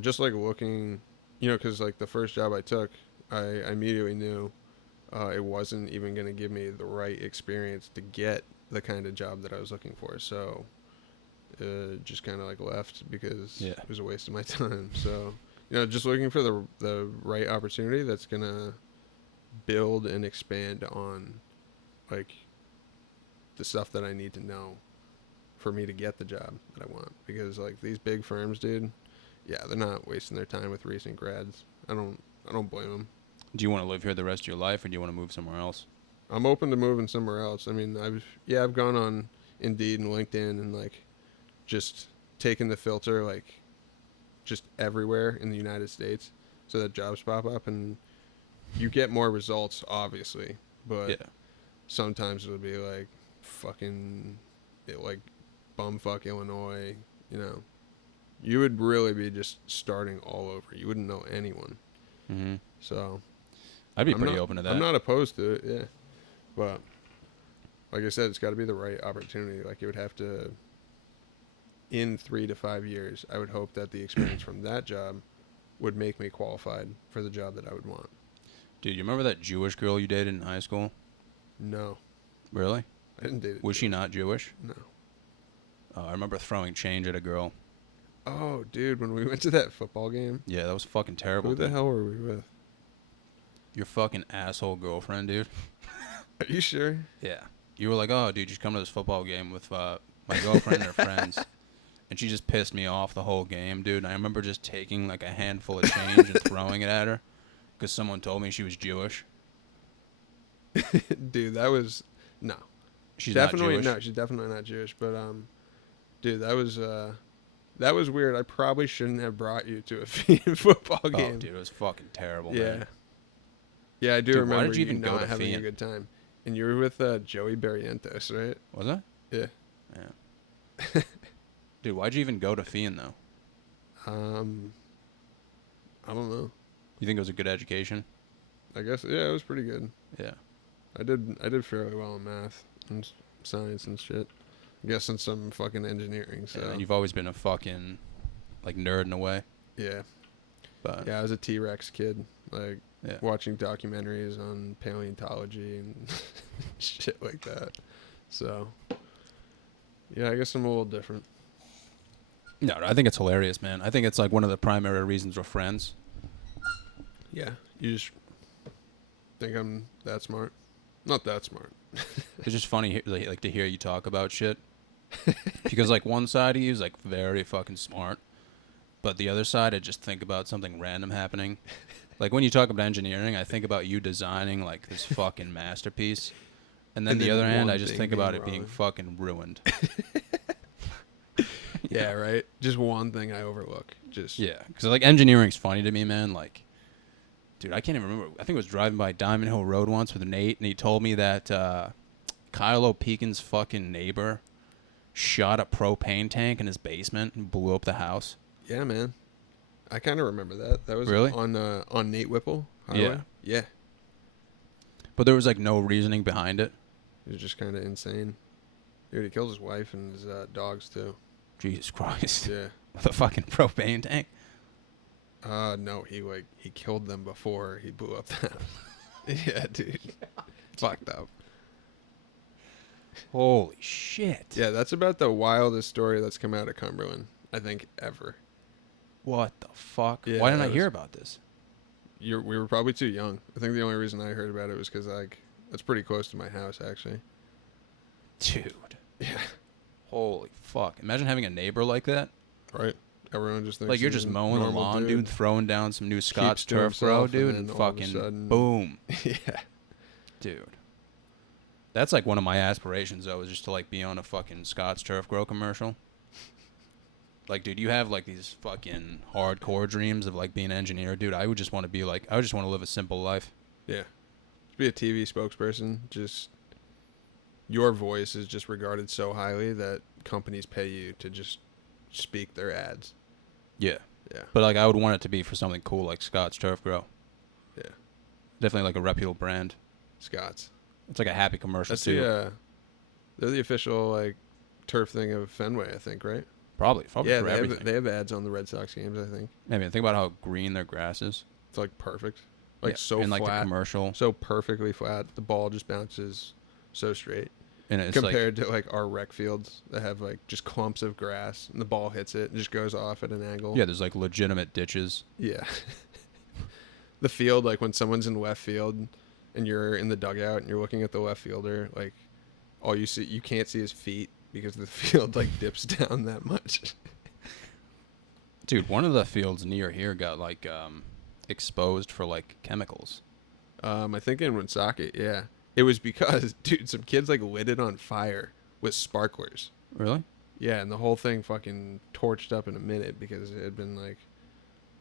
just like looking, because like the first job I took, I immediately knew it wasn't even going to give me the right experience to get the kind of job that I was looking for. So, just kind of like left because it was a waste of my time. So. Just looking for the right opportunity that's gonna build and expand on, like, the stuff that I need to know for me to get the job that I want. Because like these big firms, dude, yeah, they're not wasting their time with recent grads. I don't blame them. Do you want to live here the rest of your life, or do you want to move somewhere else? I'm open to moving somewhere else. I mean, I've gone on Indeed and LinkedIn and like just taken the filter like. Just everywhere in the United States so that jobs pop up and you get more results obviously, but sometimes it would be like fucking like bumfuck Illinois, you would really be just starting all over. You wouldn't know anyone. Mm-hmm. So I'd be pretty open to that. I'm not opposed to it, yeah, but like I said, it's got to be the right opportunity. Like it would have to in 3 to 5 years, I would hope that the experience from that job would make me qualified for the job that I would want. Dude, you remember that Jewish girl you dated in high school? No. Really? I didn't date her. Was she not Jewish? No. I remember throwing change at a girl. Oh, dude, when we went to that football game. Yeah, that was fucking terrible. Who the hell were we with? Your fucking asshole girlfriend, dude. Are you sure? Yeah. You were like, oh, dude, just come to this football game with my girlfriend and her friends. And she just pissed me off the whole game, dude. And I remember just taking like a handful of change and throwing it at her because someone told me she was Jewish. Dude, that was no. She's Definitely not Jewish. no. She's definitely not Jewish. But dude, that was weird. I probably shouldn't have brought you to a Fiend football Oh, game. dude, it was fucking terrible, Yeah. man. Yeah, I do Dude, why remember did you even go not to having a Fiend? good time. And you were with Joey Barrientos, right? Was it? Yeah. Yeah. Dude, why'd you even go to Fiend though? I don't know. You think it was a good education? I guess yeah, it was pretty good. Yeah. I did fairly well in math and science and shit. I guess in some fucking engineering. So Yeah, you've always been a fucking like nerd in a way. yeah, But yeah. I was a T-Rex kid, like yeah. watching documentaries on paleontology and shit like that. So yeah, I guess I'm a little different. No, I think it's hilarious, man. I think it's like one of the primary reasons we're friends. Yeah, you just think I'm that smart. Not that smart. It's just funny, like to hear you talk about shit. Because like one side of you is like very fucking smart, but the other side, I just think about something random happening. Like when you talk about engineering, I think about you designing like this fucking masterpiece, and then And the then other hand, one I just thing think about being it being wrong. fucking ruined. Yeah, right. Just one thing I overlook. Just Yeah, because like engineering's funny to me, man. Like, dude, I can't even remember. I think I was driving by Diamond Hill Road once with Nate, and he told me that Kyle O'Peakin's fucking neighbor shot a propane tank in his basement and blew up the house. yeah, man. I kind of remember that. That was Really? on Nate Whipple Highway. Yeah. Yeah. But there was like no reasoning behind it. It was just kind of insane. Dude, he killed his wife and his dogs too. Jesus Christ. Yeah. With a fucking propane tank. No, he killed them before he blew up the house. Yeah, dude. Fucked up. Holy shit. Yeah, that's about the wildest story that's come out of Cumberland, I think, ever. What the fuck? Yeah, Why didn't I that hear was- about this? We were probably too young. I think the only reason I heard about it was because that's pretty close to my house, actually. Dude. Yeah. Holy fuck. Imagine having a neighbor like that. Right. Everyone just thinks Like you're he's just a mowing the normal lawn, dude, throwing down some new Scott's to turf grow, himself, and dude, then and all of a fucking sudden- boom. Yeah. Dude. That's like one of my aspirations though, is just to like be on a fucking Scott's turf grow commercial. Like, dude, you have like these fucking hardcore dreams of like being an engineer, dude. I would just want to be like, I would just want to live a simple life. Yeah. To be a TV spokesperson, just your voice is just regarded so highly that companies pay you to just speak their ads. Yeah. Yeah. But like I would want it to be for something cool like Scott's turf grow. Yeah. Definitely like a reputable brand. Scott's. It's like a happy commercial That's too. they're the official like turf thing of Fenway, I think, right? Probably Yeah, for everything. they have ads on the Red Sox games, I think. I mean, think about how green their grass is. It's like perfect. Like Yeah, so and like flat. the commercial, So perfectly flat. The ball just bounces so straight. and it's Compared to like our rec fields that have like just clumps of grass and the ball hits it and just goes off at an angle. like, yeah, there's like legitimate ditches. Yeah. The field, like when someone's in left field and you're in the dugout and you're looking at the left fielder, like all you can't see his feet because the field like dips down that much. Dude, one of the fields near here got like exposed for like chemicals. I think in Woonsocket, yeah. It was because, dude, some kids like lit it on fire with sparklers. Really? Yeah, and the whole thing fucking torched up in a minute because it had been like,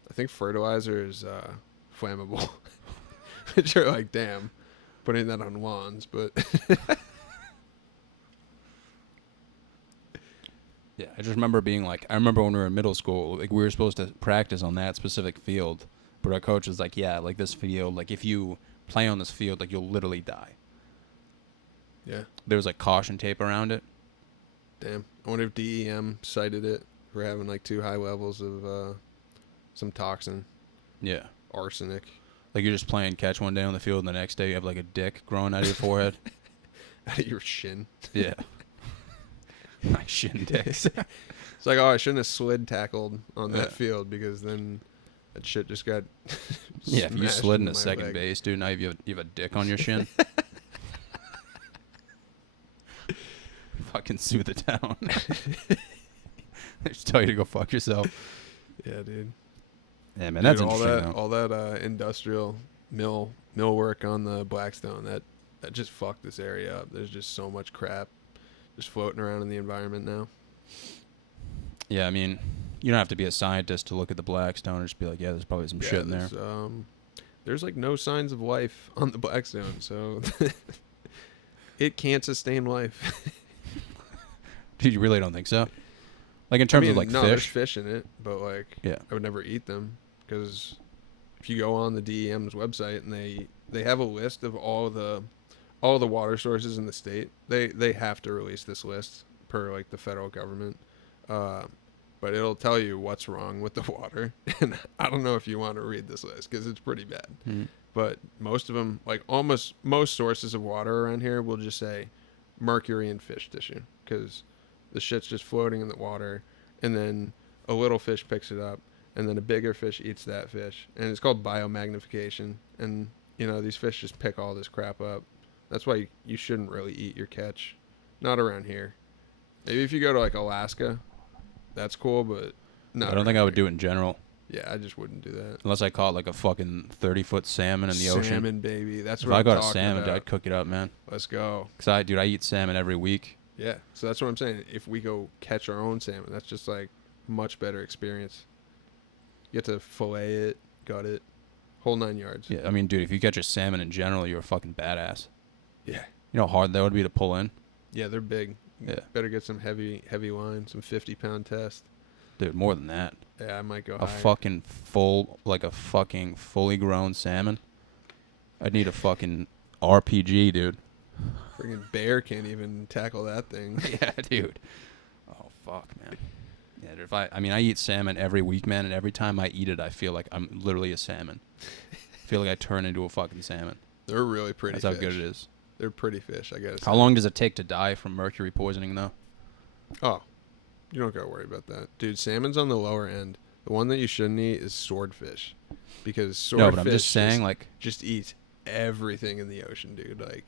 I think fertilizer is flammable. Which are like, damn, putting that on lawns, but Yeah, I just remember being like, I remember when we were in middle school, like we were supposed to practice on that specific field, but our coach was like, yeah, like this field, like if you play on this field, like you'll literally die. yeah, There was like caution tape around it. damn. I wonder if DEM cited it for having like too high levels of some toxin, Yeah. arsenic. Like you're just playing catch one day on the field, and the next day you have like a dick growing out of your forehead. Out of your shin. Yeah. My shin dicks. It's like, oh, I shouldn't have slid tackled on that Yeah. field because then that shit just got Yeah, if you smashed slid into into my second leg. base, dude, now you have a dick on your shin. Fucking sue the town. They just tell you to go fuck yourself. Yeah, dude. Yeah, man, Dude, that's all interesting. that though. all that industrial mill work on the Blackstone, that that just fucked this area up. There's just so much crap just floating around in the environment now. Yeah, I mean, you don't have to be a scientist to look at the Blackstone and just be like, yeah, there's probably some shit in there. There's like no signs of life on the Blackstone, so it can't sustain life. Dude, you really don't think so? Like in terms of like no, there's fish? fish in it, but like Yeah. I would never eat them because if you go on the DEM's website and they have a list of all the water sources in the state, they have to release this list per like the federal government, but it'll tell you what's wrong with the water. And I don't know if you want to read this list because it's pretty bad. Mm. But most of them, like almost most sources of water around here, will just say mercury and fish tissue because the shit's just floating in the water, and then a little fish picks it up, and then a bigger fish eats that fish, and it's called biomagnification. And you know, these fish just pick all this crap up. That's why you shouldn't really eat your catch, not around here. Maybe if you go to like Alaska, that's cool, but no. I don't think I would do it in general. Yeah, I just wouldn't do that. Unless I caught like a fucking 30-foot salmon in the ocean. Salmon, baby. That's if what I I'm got a talking salmon, about. dude, I'd cook it up, man. Let's go. Cause I eat salmon every week. Yeah, so that's what I'm saying. If we go catch our own salmon, that's just like much better experience. You get to fillet it, gut it, whole 9 yards. Yeah, I mean, dude, if you catch a salmon in general, you're a fucking badass. Yeah. You know how hard that would be to pull in? Yeah, they're big. Yeah. Better get some heavy line, some 50-pound test. Dude, more than that. Yeah, I might go A higher. fucking fully grown salmon. I'd need a fucking RPG, dude. Friggin' bear can't even tackle that thing. Yeah, dude. Oh, fuck, man. Yeah, dude, I eat salmon every week, man, and every time I eat it, I feel like I'm literally a salmon. I feel like I turn into a fucking salmon. They're really pretty That's fish. how good it is. They're pretty fish, I gotta say. How long does it take to die from mercury poisoning, though? Oh, you don't gotta worry about that. Dude, salmon's on the lower end. The one that you shouldn't eat is swordfish. Because swordfish No, but I'm just saying, like... just eats everything in the ocean, dude. Like,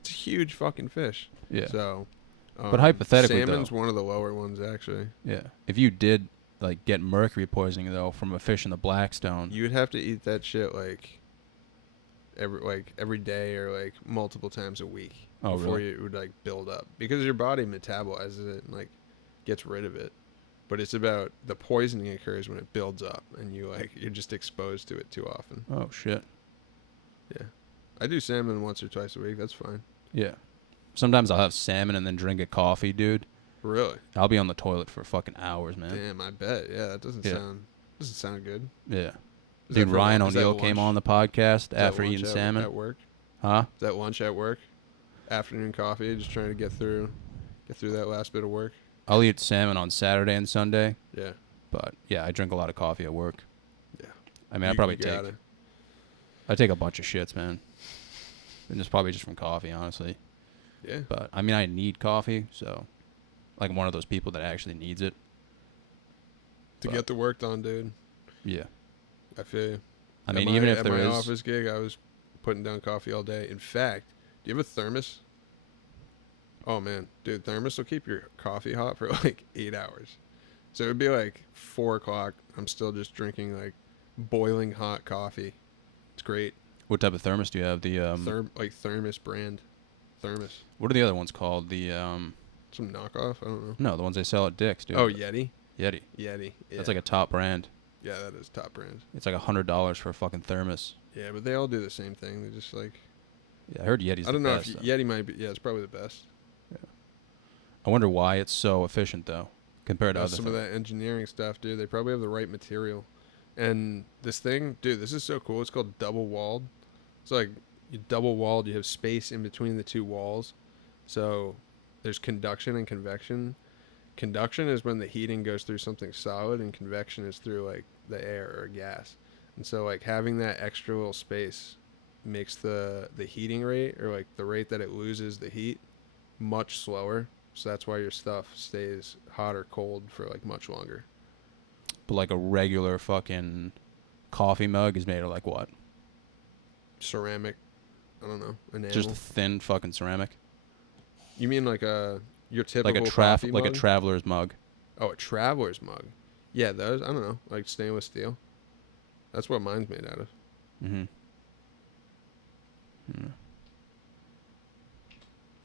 it's a huge fucking fish. Yeah. So... but hypothetically, salmon's though, one of the lower ones, actually. Yeah. If you did, like, get mercury poisoning, though, from a fish in the Blackstone... You would have to eat that shit, like every day or, like, multiple times a week. Oh, before really? it would, like, build up. Because your body metabolizes it and, like, gets rid of it. But it's about the poisoning occurs when it builds up and you're just exposed to it too often. Oh, shit. Yeah. I do salmon once or twice a week. That's fine. Yeah. Sometimes I'll have salmon and then drink a coffee, dude. Really? I'll be on the toilet for fucking hours, man. Damn, I bet. Yeah, that doesn't sound good. Yeah. Is Dude, that for Ryan lunch? Is that O'Neill came lunch? on the podcast Is that after lunch eating at salmon. work? Huh? Is that lunch at work? Afternoon coffee, just trying to get through that last bit of work. I'll eat salmon on Saturday and Sunday, Yeah. but yeah, I drink a lot of coffee at work. Yeah. I mean, I take a bunch of shits, man. And it's probably just from coffee, honestly. Yeah. But I mean, I need coffee, so like I'm one of those people that actually needs it. To But, get the work done, dude. Yeah. I feel you. I mean, even if at there my is office gig, I was putting down coffee all day. In fact, do you have a thermos? Oh man, dude, thermos will keep your coffee hot for like 8 hours. So it would be like 4 o'clock. I'm still just drinking like boiling hot coffee. It's great. what type of thermos do you have? The Like thermos brand. Thermos. what are the other ones called? The Some knockoff. I don't know. no, the ones they sell at Dick's, dude. Oh, Yeti. Yeti. Yeti. Yeah. That's like a top brand. Yeah, that is top brand. It's like $100 for a fucking thermos. Yeah, but they all do the same thing. They just like. Yeah, I heard Yeti's I don't the know best, if though. Yeti might be. Yeah, it's probably the best. I wonder why it's so efficient, though, compared to other Some of that engineering stuff, dude. They probably have the right material. And this thing, dude, this is so cool. It's called double walled. It's like you double walled. You have space in between the two walls. So there's conduction and convection. Conduction is when the heating goes through something solid, and convection is through like the air or gas. And so like having that extra little space makes the heating rate, or like the rate that it loses the heat, much slower. So that's why your stuff stays hot or cold for like much longer. But like a regular fucking coffee mug is made of like what? Ceramic. I don't know. Enamel. Just thin fucking ceramic. You mean like your typical Like a coffee mug? traveler's mug. Oh, a traveler's mug. Yeah, those. I don't know. Like stainless steel. That's what mine's made out of. Mm-hmm. Yeah.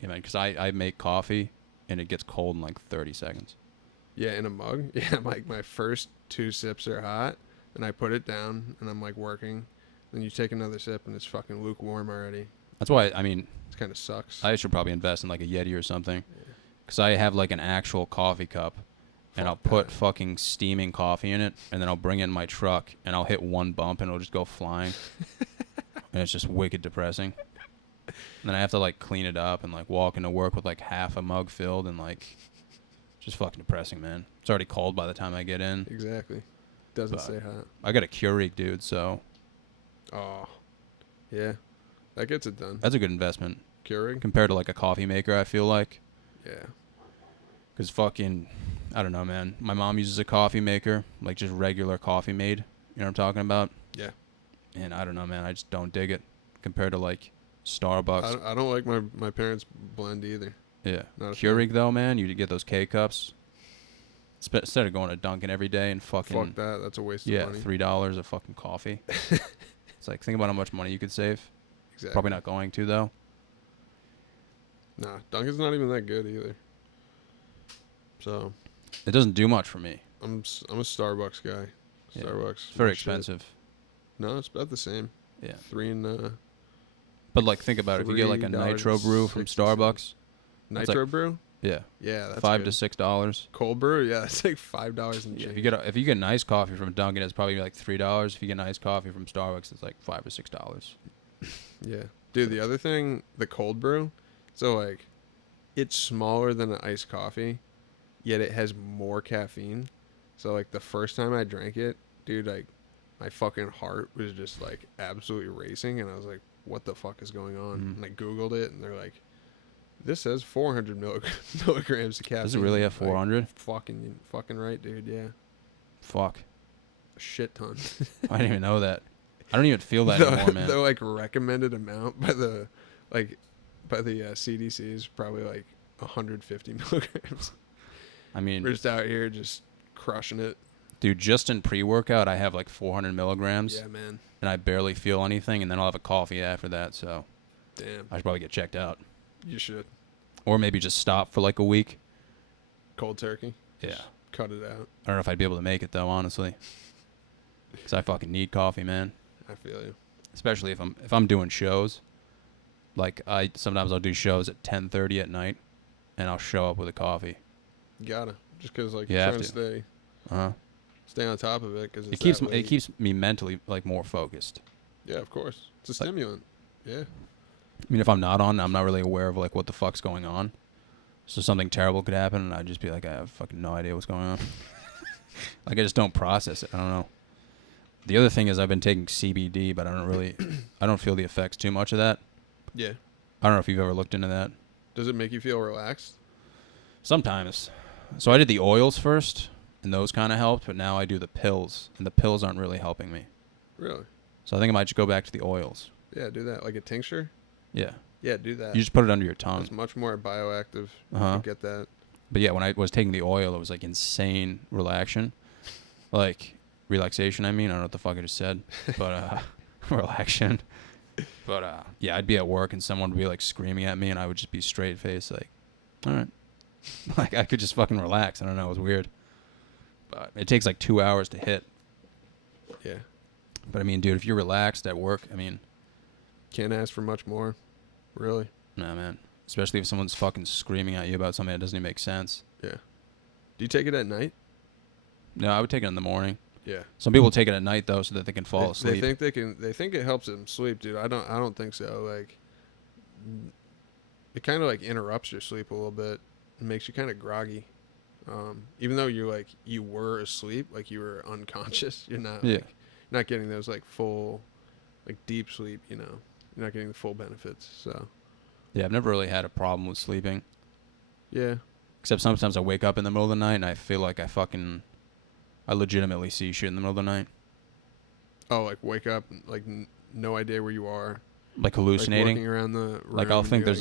Yeah, man, because I make coffee and it gets cold in like 30 seconds. Yeah, in a mug. Yeah, like my first 2 sips are hot, and I put it down, and I'm like working. Then you take another sip, and it's fucking lukewarm already. That's why, I mean, It kind of sucks. I should probably invest in like a Yeti or something. Yeah. Because I have like an actual coffee cup, and I'll Fuck put that. fucking steaming coffee in it, and then I'll bring it in my truck, and I'll hit one bump, and it'll just go flying. And it's just wicked depressing. And then I have to like clean it up and like walk into work with like half a mug filled, and like, just fucking depressing, man. It's already cold by the time I get in. Exactly. Doesn't But stay hot. I got a Keurig, dude, so Oh, yeah. That gets it done. that's a good investment Keurig? compared to like a coffee maker, I feel like. Yeah. Because fucking, I don't know, man. My mom uses a coffee maker, like just regular coffee made. You know what I'm talking about? Yeah. And I don't know, man. I just don't dig it compared to like Starbucks. I don't like my parents' blend either. Yeah. Not a Keurig, though, man, you get those K-cups. Instead of going to Dunkin' every day and fucking... Fuck that. That's a waste Yeah, of money. $3 of fucking coffee. It's like, think about how much money you could save. Exactly. Probably not going to, though. Nah, Dunkin's not even that good either. So, It doesn't do much for me. I'm a Starbucks guy. Yeah. Starbucks. It's very my shit. expensive. No, it's about the same. Yeah. 3 and But like, think about it. If you get like a nitro brew from Starbucks, Nitro like- brew. yeah, Yeah, that's $5 good. to $6. Cold brew. Yeah, it's like $5 and Yeah, change. if you get nice coffee from Dunkin', it's probably like $3. If you get nice coffee from Starbucks, it's like $5 or $6. Yeah, dude. The other thing, the cold brew. So like, it's smaller than an iced coffee, yet it has more caffeine. So like the first time I drank it, dude, like my fucking heart was just like absolutely racing, and I was like, "What the fuck is going on?" Mhm. And I googled it, and they're like, "This says 400 milligrams of caffeine." Does it really have Like, 400? fucking right, dude. Yeah, Fuck. a shit ton. I didn't even know that. I don't even feel that the, anymore, man. the like recommended amount by the CDC is probably like 150 milligrams. I mean, We're just out here just crushing it. dude, just in pre-workout, I have like 400 milligrams, Yeah, man. and I barely feel anything, and then I'll have a coffee after that, so Damn. I should probably get checked out. You should. Or maybe just stop for like a week. Cold turkey. Yeah. Just cut it out. I don't know if I'd be able to make it, though, honestly. Because I fucking need coffee, man. I feel you. Especially if I'm doing shows. Like, sometimes I'll do shows at 10:30 at night, and I'll show up with a coffee. You gotta. Just because, like, You you're have trying to Uh-huh. stay on top of it. Cause it's It keeps me mentally, like, more focused. Yeah, of course. It's a Like- stimulant. Yeah. I mean, if I'm not on, I'm not really aware of, like, what the fuck's going on. So something terrible could happen, and I'd just be like, I have fucking no idea what's going on. Like, I just don't process it. I don't know. The other thing is I've been taking CBD, but I don't feel the effects too much of that. Yeah. I don't know if you've ever looked into that. Does it make you feel relaxed? Sometimes. So I did the oils first, and those kind of helped, but now I do the pills, and the pills aren't really helping me. Really? So I think I might just go back to the oils. Yeah, do that. Like a tincture? Yeah. Yeah, do that. You just put it under your tongue. It's much more bioactive. Uh-huh. You get that. But yeah, when I was taking the oil, it was like insane relaxation. Like, relaxation, I mean. I don't know what the fuck I just said. But, relaxation. But, yeah, I'd be at work and someone would be like screaming at me and I would just be straight faced like, all right. Like, I could just fucking relax. I don't know. It was weird. But it takes like 2 hours to hit. Yeah. But, I mean, dude, if you're relaxed at work, I mean, Can't ask for much more. Really. nah, man. Especially if someone's fucking screaming at you about something that doesn't even make sense. Yeah. Do you take it at night? No, I would take it in the morning. Yeah. Some people take it at night, though, so that they can fall They asleep. think they can. They think it helps them sleep, dude. I don't think so. Like, it kind of like interrupts your sleep a little bit. It makes you kind of groggy. Even though you were asleep, like you were unconscious, you're not. Yeah. Like, not getting those like full, like deep sleep. You know, you're not getting the full benefits. So. Yeah, I've never really had a problem with sleeping. Yeah. Except sometimes I wake up in the middle of the night and I feel like I legitimately see shit in the middle of the night. Oh, like wake up, like no idea where you are. Like Like hallucinating. walking around the room. Like I'll and think you're,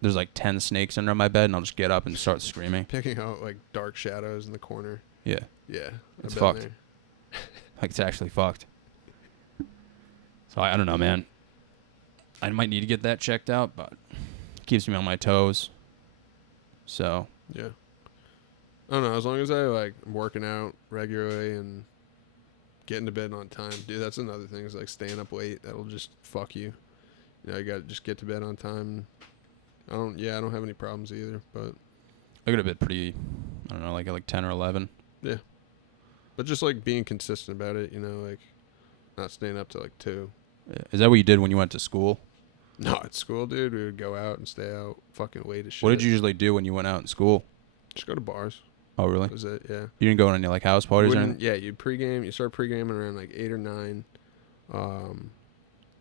there's like 10 snakes under my bed and I'll just get up and start screaming. picking out like dark shadows in the corner. Yeah. Yeah. It's I've been fucked. there. Like it's actually fucked. So I don't know, man. I might need to get that checked out, but keeps me on my toes. So Yeah. I don't know. As long as I like am working out regularly and getting to bed on time, dude. That's another thing. Is like staying up late. That'll just fuck you. You know, you got to just get to bed on time. I don't have any problems either. But I go to bed pretty. I don't know, like 10 or 11. yeah. But just like being consistent about it, you know, like not staying up till like 2. Yeah. Is that what you did when you went to school? No, at school, dude, we would go out and stay out fucking late as shit. What did you usually do when you went out in school? Just go to bars. Oh, really? That was it, yeah. You didn't go on any like house parties or anything? Yeah, you'd pregame. You start pregaming around like 8 or 9.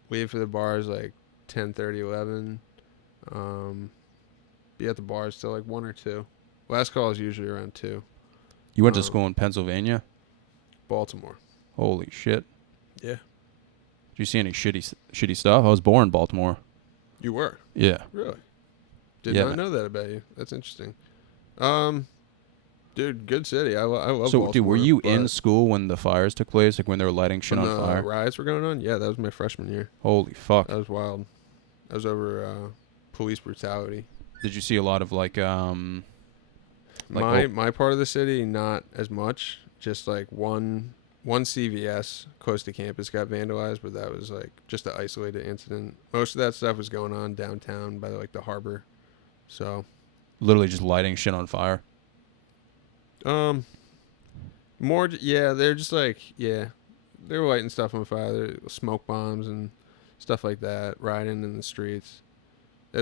Leave for the bars like 10:30, 11. Be at the bars till like 1 or 2. Last call is usually around 2. You went to school in Pennsylvania? Baltimore. Holy shit. Yeah. Did you see any shitty stuff? I was born in Baltimore. You were? Yeah. Really? Did Yeah, not man. know that about you. That's interesting. Dude, good city. I love So, Baltimore. dude, were you in but school when the fires took place? Like when they were lighting shit when on the fire? riots were going on? Yeah, that was my freshman year. Holy fuck. That was wild. I was over police brutality. Did you see a lot of like My part of the city, not as much. Just like one CVS close to campus got vandalized, but that was like just an isolated incident. Most of that stuff was going on downtown by like the harbor. So literally just lighting shit on fire? they're just like, they were lighting stuff on fire. They're smoke bombs and stuff like that, riding in the streets. They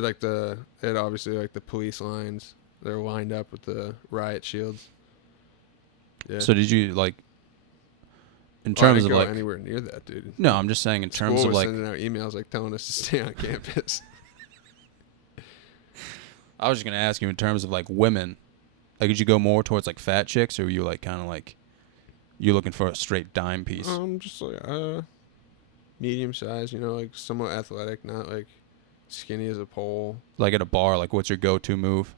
had obviously like the police lines. They're lined up with the riot shields. Yeah. So did you like in I terms didn't of go like anywhere near that, dude. No, I'm just saying in terms School of was like sending out emails like telling us to stay on campus. I was just gonna ask you in terms of like women, like did you go more towards like fat chicks or were you like kind of like you looking for a straight dime piece? Just like medium size, you know, like somewhat athletic, not like skinny as a pole. Like at a bar, like what's your go-to move?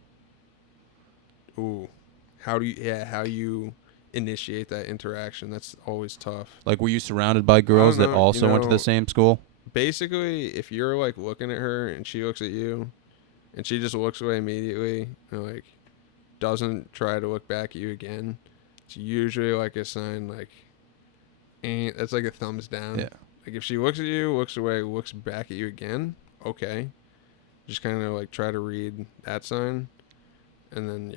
Ooh, how you initiate that interaction? That's always tough. Like were you surrounded by girls that know, also went to the same school? Basically, if you're like looking at her and she looks at you, and she just looks away immediately, and like doesn't try to look back at you again, it's usually like a sign like, that's like a thumbs down. Yeah. Like if she looks at you, looks away, looks back at you again, okay. Just kind of like try to read that sign, and then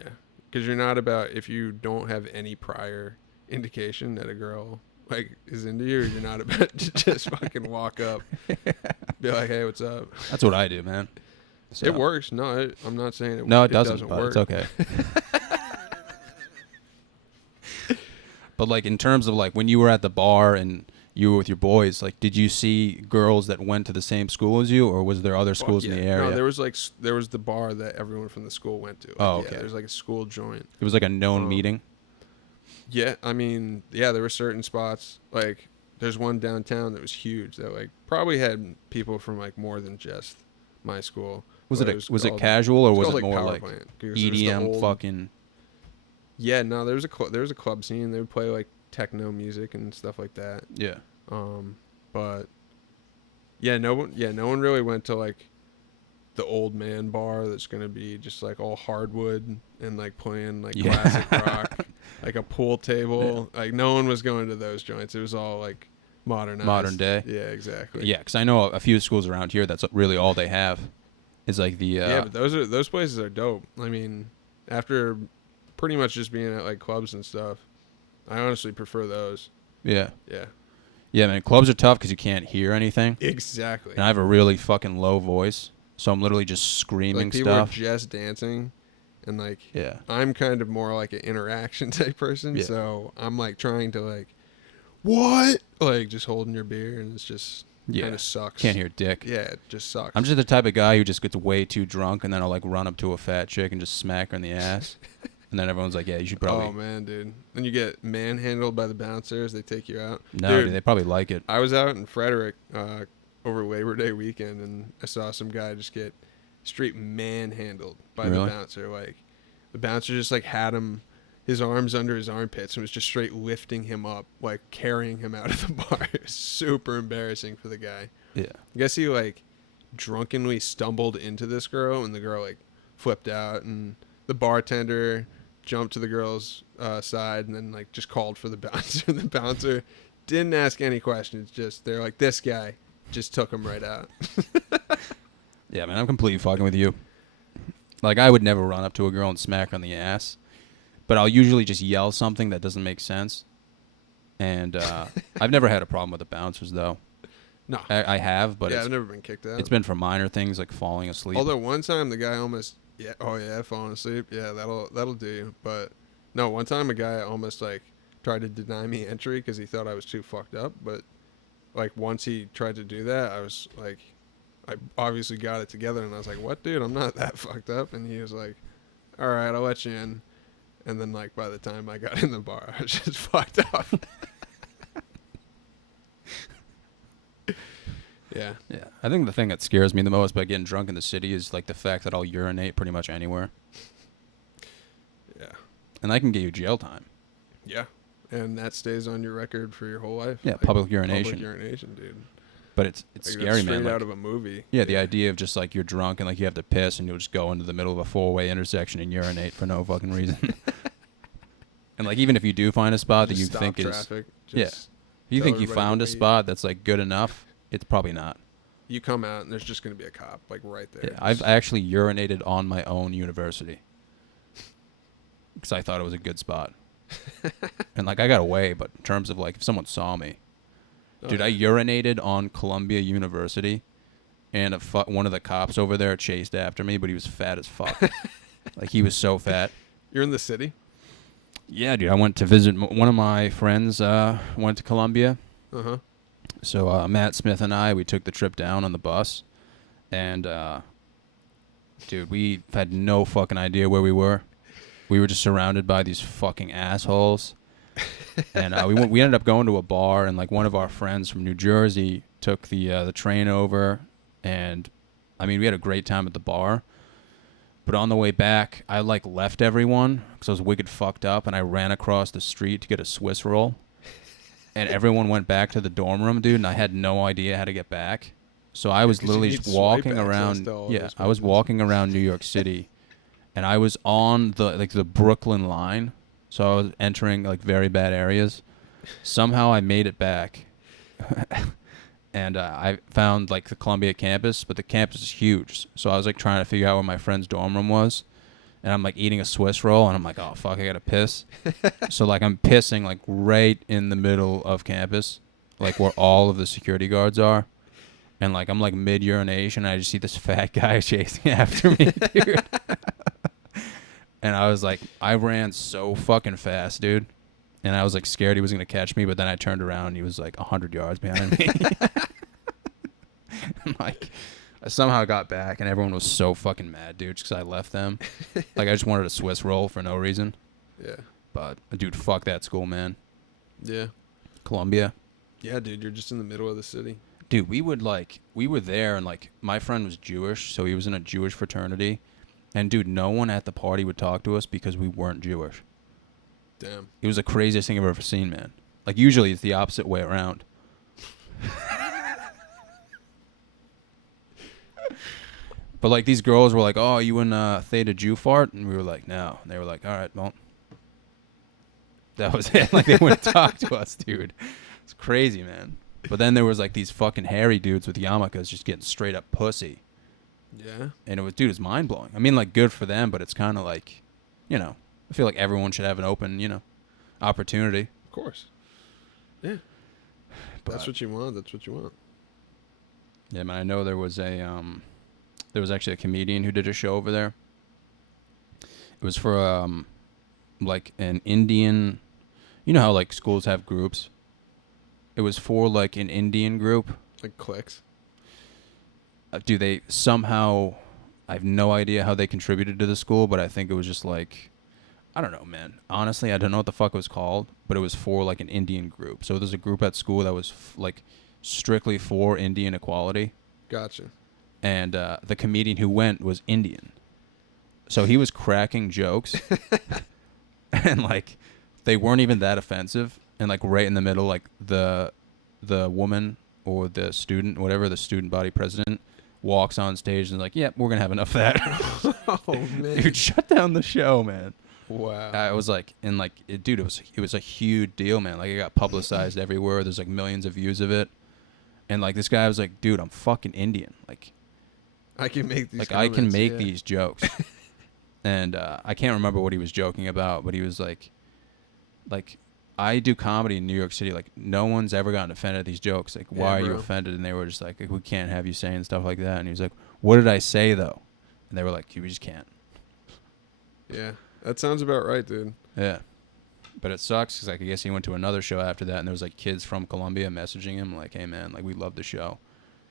because you're not about, if you don't have any prior indication that a girl like is into you, you're not about to just fucking walk up, be like, hey, what's up? That's what I do, man. So. It works. No, I'm not saying it. No, it doesn't but work. it's okay. But like in terms of like when you were at the bar and you were with your boys, like did you see girls that went to the same school as you, or was there other schools in the area? No, there was the bar that everyone from the school went to. Like, okay. There's like a school joint. It was like a known meeting. Yeah, I mean, there were certain spots. Like there's one downtown that was huge that like probably had people from like more than just my school. Was it casual or was it like more Power like Plant, EDM fucking? Yeah, no, there was a club scene. They would play like techno music and stuff like that. Yeah. But no one really went to like the old man bar that's gonna be just like all hardwood and like playing like classic rock, like a pool table. Yeah. Like no one was going to those joints. It was all like modernized. Modern day. Yeah, exactly. Yeah, because I know a few schools around here that's really all they have. Is like the but those places are dope. I mean, after pretty much just being at like clubs and stuff, I honestly prefer those. Yeah. Yeah. Yeah, man. Clubs are tough because you can't hear anything. Exactly. And I have a really fucking low voice, so I'm literally just screaming like, people stuff. Are just dancing, and like yeah, I'm kind of more like an interaction type person. Yeah. So I'm like trying to like, what? Like just holding your beer, and it's just. Kind of sucks. Can't hear dick. Yeah, it just sucks. I'm just the type of guy who just gets way too drunk and then I'll like run up to a fat chick and just smack her in the ass. And then everyone's like, yeah, you should probably. Oh, man, dude. Then you get manhandled by the bouncers. They take you out. No, dude, they probably like it. I was out in Frederick over Labor Day weekend, and I saw some guy just get straight manhandled by the bouncer. Like, the bouncer just like had his arms under his armpits and was just straight lifting him up, like carrying him out of the bar. It was super embarrassing for the guy. Yeah. I guess he like drunkenly stumbled into this girl, and the girl like flipped out, and the bartender jumped to the girl's side, and then like just called for the bouncer. The bouncer didn't ask any questions. Just they're like, this guy just took him right out. Yeah, man, I'm completely fucking with you. Like, I would never run up to a girl and smack her on the ass, but I'll usually just yell something that doesn't make sense. And I've never had a problem with the bouncers, though. No, I have, but I've never been kicked out. it's been for minor things like falling asleep. Although one time the guy almost falling asleep. Yeah, that'll do you. But no, one time a guy almost like tried to deny me entry because he thought I was too fucked up. But like once he tried to do that, I was like, I obviously got it together, and I was like, "What, dude? I'm not that fucked up." And he was like, "All right, I'll let you in." And then like by the time I got in the bar, I was just fucked up. Yeah. Yeah, I think the thing that scares me the most about getting drunk in the city is like the fact that I'll urinate pretty much anywhere, Yeah. and that can get you jail time. Yeah. And that stays on your record for your whole life. Yeah, like, public urination. Public urination, dude. But it's Like, scary, that's man. straight Like, out of a movie. yeah, the idea of just like you're drunk and like you have to piss and you'll just go into the middle of a 4-way intersection and urinate for no fucking reason. And like even if you do find a spot that you Just think stop is, traffic. yeah, Just if you tell think you everybody found to a leave. spot that's like good enough, it's probably not. You come out and there's just going to be a cop like right there. Yeah, I've actually urinated on my own university because I thought it was a good spot. And like I got away, but in terms of like if someone saw me, dude, I urinated on Columbia University, and one of the cops over there chased after me, but he was fat as fuck. Like he was so fat. You're in the city? Yeah, dude, I went to visit one of my friends. Went to Columbia. Uh-huh. So Matt Smith and we took the trip down on the bus, and dude, we had no fucking idea where we were. We were just surrounded by these fucking assholes, and we ended up going to a bar, and like one of our friends from New Jersey took the train over, and I mean we had a great time at the bar. But on the way back, I like left everyone because I was wicked fucked up, and I ran across the street to get a Swiss roll. And everyone went back to the dorm room, dude, and I had no idea how to get back. So I was literally just walking around. Yeah, I was walking around New York City, and I was on the Brooklyn line. So I was entering like very bad areas. Somehow I made it back, and I found like the Columbia campus, but the campus is huge. So I was like trying to figure out where my friend's dorm room was. And I'm like eating a Swiss roll, and I'm like, oh fuck, I gotta piss. So like I'm pissing like right in the middle of campus, like where all of the security guards are, and like I'm like mid urination, and I just see this fat guy chasing after me, dude. And I was like, I ran so fucking fast, dude, and I was like scared he was gonna catch me, but then I turned around and he was like 100 yards behind me. I'm like, I somehow got back, and everyone was so fucking mad, dude, just because I left them. Like, I just wanted a Swiss roll for no reason. Yeah. But, dude, fuck that school, man. Yeah. Columbia. Yeah, dude, you're just in the middle of the city. Dude, we were there, and, like, my friend was Jewish, so he was in a Jewish fraternity. And, dude, no one at the party would talk to us because we weren't Jewish. Damn. It was the craziest thing I've ever seen, man. Like, usually it's the opposite way around. But, like, these girls were like, oh, you in Theta Jew fart? And we were like, no. And they were like, all right, well. That was it. Like, they wouldn't talk to us, dude. It's crazy, man. But then there was, like, these fucking hairy dudes with yarmulkes just getting straight up pussy. Yeah. And it was, dude, it's mind-blowing. I mean, like, good for them, but it's kind of like, you know, I feel like everyone should have an open, you know, opportunity. Of course. Yeah. But, That's what you want. That's what you want. yeah, man, I know there was actually a comedian who did a show over there. It was for, like, an Indian, you know how, like, schools have groups? It was for, like, an Indian group. Like cliques. Do they somehow, I have no idea how they contributed to the school, but I think it was just like, I don't know, man. Honestly, I don't know what the fuck it was called, but it was for like an Indian group. So there's a group at school that was like strictly for Indian equality. Gotcha. And the comedian who went was Indian. So he was cracking jokes and like they weren't even that offensive. And like right in the middle, like the woman or the student, whatever, the student body president walks on stage and is like, "Yep, we're gonna have enough of that." Oh man. Dude, shut down the show, man. Wow. I was like, and like, dude, it was a huge deal, man. Like, it got publicized everywhere. There's like millions of views of it, and like this guy was like, "Dude, I'm fucking Indian. Like, I can make these. I can comments, make yeah. these jokes." And I can't remember what he was joking about, but he was like, I do comedy in New York City. Like, no one's ever gotten offended at these jokes. Like, why are you bro. offended? And they were just like, we can't have you saying stuff like that. And he was like, what did I say, though? And they were like, we just can't. Yeah, that sounds about right, dude. Yeah. But it sucks because, like, I guess he went to another show after that, and there was, like, kids from Colombia messaging him, like, hey, man, like, we love the show.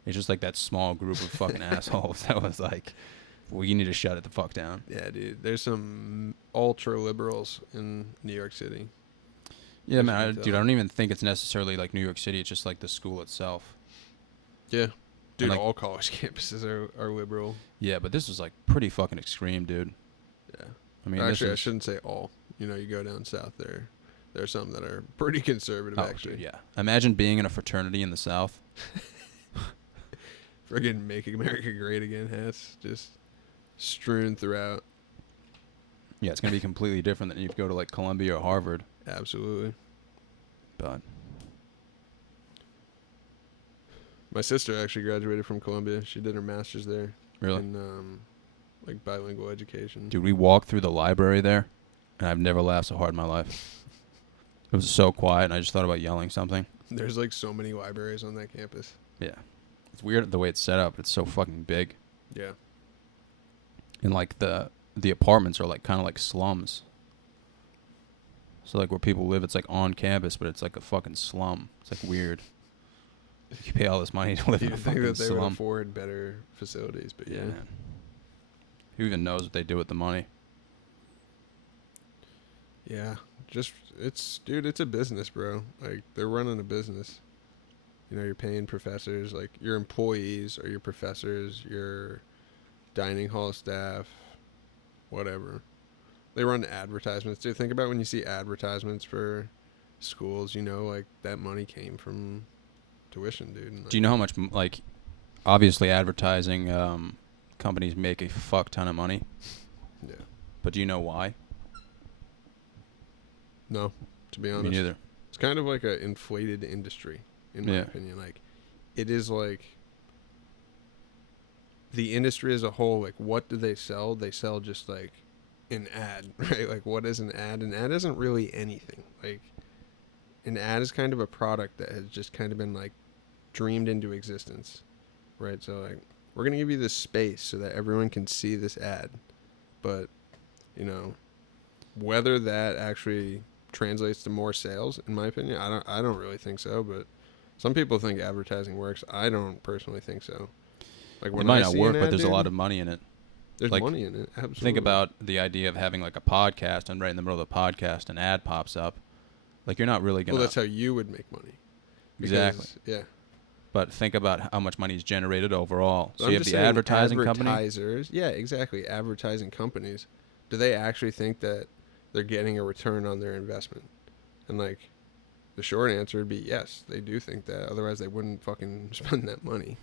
It's just, like, that small group of fucking assholes that was like, we need to shut it the fuck down. Yeah, dude. There's some ultra liberals in New York City. Yeah, man, dude, I don't even think it's necessarily, like, New York City. It's just, like, the school itself. Yeah. Dude, like, all college campuses are liberal. Yeah, but this was, like, pretty fucking extreme, dude. Yeah. I mean, actually, I shouldn't say all. You know, you go down south there. There are some that are pretty conservative, actually. Dude, yeah. Imagine being in a fraternity in the South. Friggin' Make America Great Again hats just strewn throughout. Yeah, it's going to be completely different than if you go to, like, Columbia or Harvard. Absolutely. But my sister actually graduated from Columbia. She did her master's there. Really? In, like, bilingual education. dude, we walked through the library there, and I've never laughed so hard in my life. It was so quiet, and I just thought about yelling something. There's, like, so many libraries on that campus. Yeah. It's weird the way it's set up. It's so fucking big. Yeah. And, like, the apartments are, like, kind of like slums. So, like, where people live, it's, like, on campus, but it's, like, a fucking slum. It's, like, weird. You pay all this money to live in a You'd think fucking that they would slum. afford better facilities, but yeah. Man. Who even knows what they do with the money? Yeah. Dude, it's a business, bro. Like, they're running a business. You know, you're paying professors, like, your employees or your professors, your dining hall staff, whatever. They run advertisements. Dude, think about when you see advertisements for schools, you know, like, that money came from tuition, dude. And, like, Do you know how much, like, obviously advertising companies make a fuck ton of money? Yeah. But do you know why? No, to be honest. Me neither. It's kind of like an inflated industry, in my opinion. Like, it is like the industry as a whole. Like, what do they sell? They sell just like an ad, right? Like, what is an ad? An ad isn't really anything. Like, an ad is kind of a product that has just kind of been like dreamed into existence, right? So, like, we're gonna give you this space so that everyone can see this ad, but, you know, whether that actually translates to more sales, in my opinion, I don't really think so, but some people think advertising works. I don't personally think so. Like, when It might I not see work, an but ad, there's a dude, lot of money in it. there's like, money in it. Absolutely. Think about the idea of having like a podcast, and right in the middle of the podcast, an ad pops up. Like, you're not really gonna. Well, that's how you would make money. Exactly. Yeah. But think about how much money is generated overall. So I'm you have just the saying advertising company. advertisers. Yeah, exactly. Advertising companies. Do they actually think that they're getting a return on their investment? And, like, the short answer would be yes, they do think that. Otherwise, they wouldn't fucking spend that money.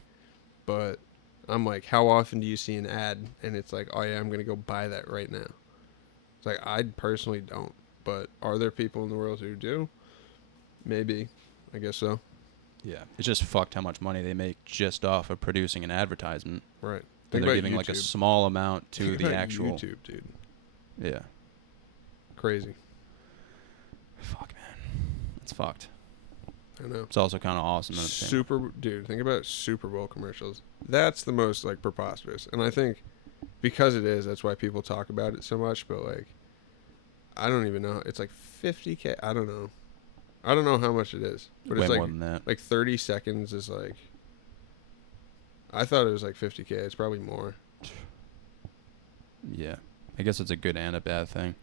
But I'm like, how often do you see an ad and it's like, oh yeah, I'm gonna go buy that right now? It's like, I personally don't. But are there people in the world who do? Maybe. I guess so. Yeah, it's just fucked how much money they make just off of producing an advertisement. Right. And they're giving like a small amount to Think the about actual. YouTube, dude. Yeah. Crazy. Fuck, man. It's fucked. I know. It's also kind of awesome. At the same time. Dude, think about Super Bowl commercials. That's the most, like, preposterous. And I think because it is, that's why people talk about it so much. But, like, I don't even know. It's like $50K. I don't know. I don't know how much it is. But Way it's like, more than that. like 30 seconds is like, I thought it was like $50K. It's probably more. Yeah. I guess it's a good and a bad thing.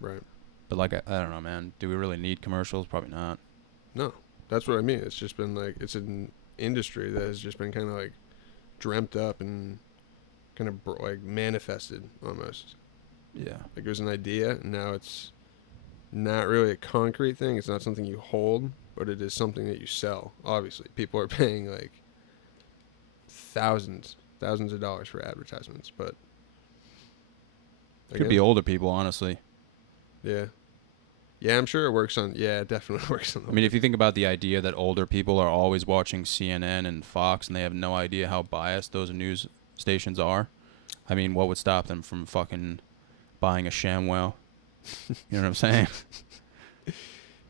Right. But like, I don't know, man. Do we really need commercials? Probably not. No. That's what I mean. It's just been like, it's an industry that has just been kind of like dreamt up and kind of like manifested almost. Yeah. Like, it was an idea, and now it's not really a concrete thing. It's not something you hold, but it is something that you sell. Obviously, people are paying like thousands thousands of dollars for advertisements, but Could be older people, honestly. Yeah. Yeah, I'm sure it works on. Yeah, it definitely works on. I mean, if you think about the idea that older people are always watching CNN and Fox and they have no idea how biased those news stations are, I mean, what would stop them from fucking buying a ShamWow? You know what I'm saying?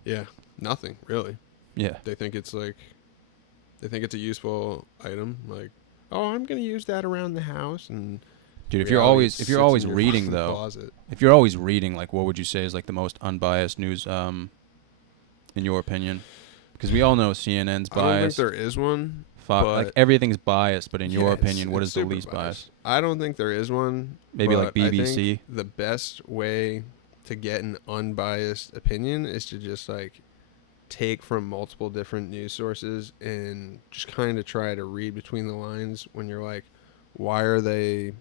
Yeah, nothing really. Yeah. They think it's like, they think it's a useful item. Like, oh, I'm gonna use that around the house. And Dude, if you're always reading though, closet. if you're always reading, like, what would you say is like the most unbiased news, in your opinion? Because we all know CNN's biased. I don't think there is one. Like everything's biased, but in your Yeah, opinion, what it's is the super least biased? I don't think there is one. Maybe like but I BBC. think the best way to get an unbiased opinion is to just like take from multiple different news sources and just kind of try to read between the lines when you're like, why are they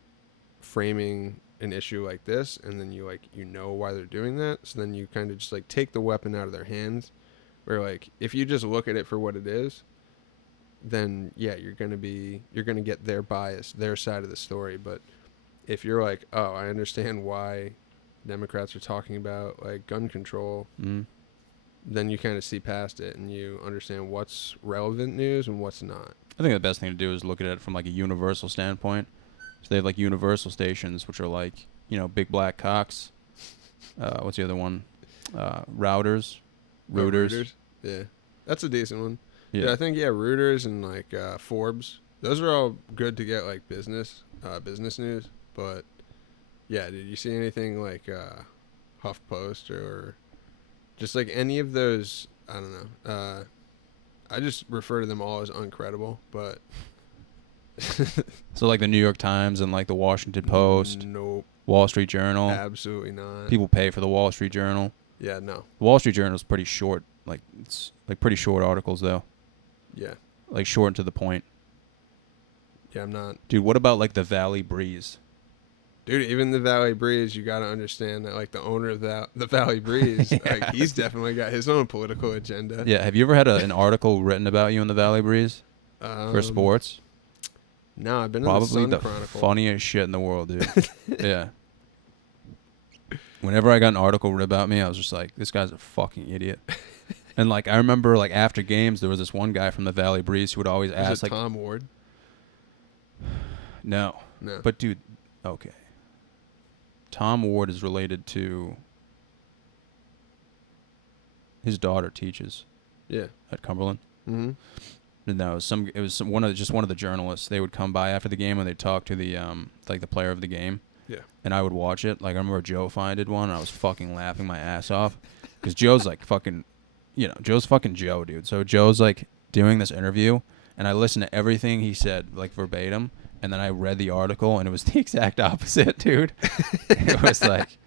framing an issue like this? And then you know why they're doing that. So then you kind of just like take the weapon out of their hands, where like if you just look at it for what it is, then yeah, you're gonna get their bias, their side of the story. But if you're like, oh, I understand why Democrats are talking about like gun control, then you kind of see past it and you understand what's relevant news and what's not. I think the best thing to do is look at it from like a universal standpoint. So they have like universal stations, which are like, you know, big black cocks. What's the other one? Reuters. Yeah, that's a decent one. Yeah, I think Reuters and like Forbes. Those are all good to get like business news. But yeah, did you see anything like HuffPost or just like any of those? I don't know. I just refer to them all as uncredible. But so like the New York Times and like the Washington Post, nope, Wall Street Journal, absolutely not. People pay for the Wall Street Journal. Yeah, no. The Wall Street Journal is pretty short. Like it's like pretty short articles though. Yeah. Like short and to the point. Yeah, I'm not. Dude, what about like the Valley Breeze? Dude, even the Valley Breeze, you got to understand that like the owner of the Valley Breeze, yeah, like he's definitely got his own political agenda. Yeah, have you ever had an article written about you in the Valley Breeze for sports? No, I've been probably in the Sun the Chronicle. Funniest shit in the world, dude. Yeah. Whenever I got an article written about me, I was just like, this guy's a fucking idiot. And like I remember like after games there was this one guy from the Valley Breeze who would always ask like Tom Ward? No. But dude, okay. Tom Ward is related to his daughter teaches. Yeah. At Cumberland. Mm-hmm. No, it was one of the journalists. They would come by after the game and they'd talk to the like the player of the game. Yeah. And I would watch it. Like I remember Joe Fine did one and I was fucking laughing my ass off cuz Joe's like fucking, you know, Joe's fucking Joe, dude. So Joe's like doing this interview and I listened to everything he said like verbatim and then I read the article and it was the exact opposite, dude. It was like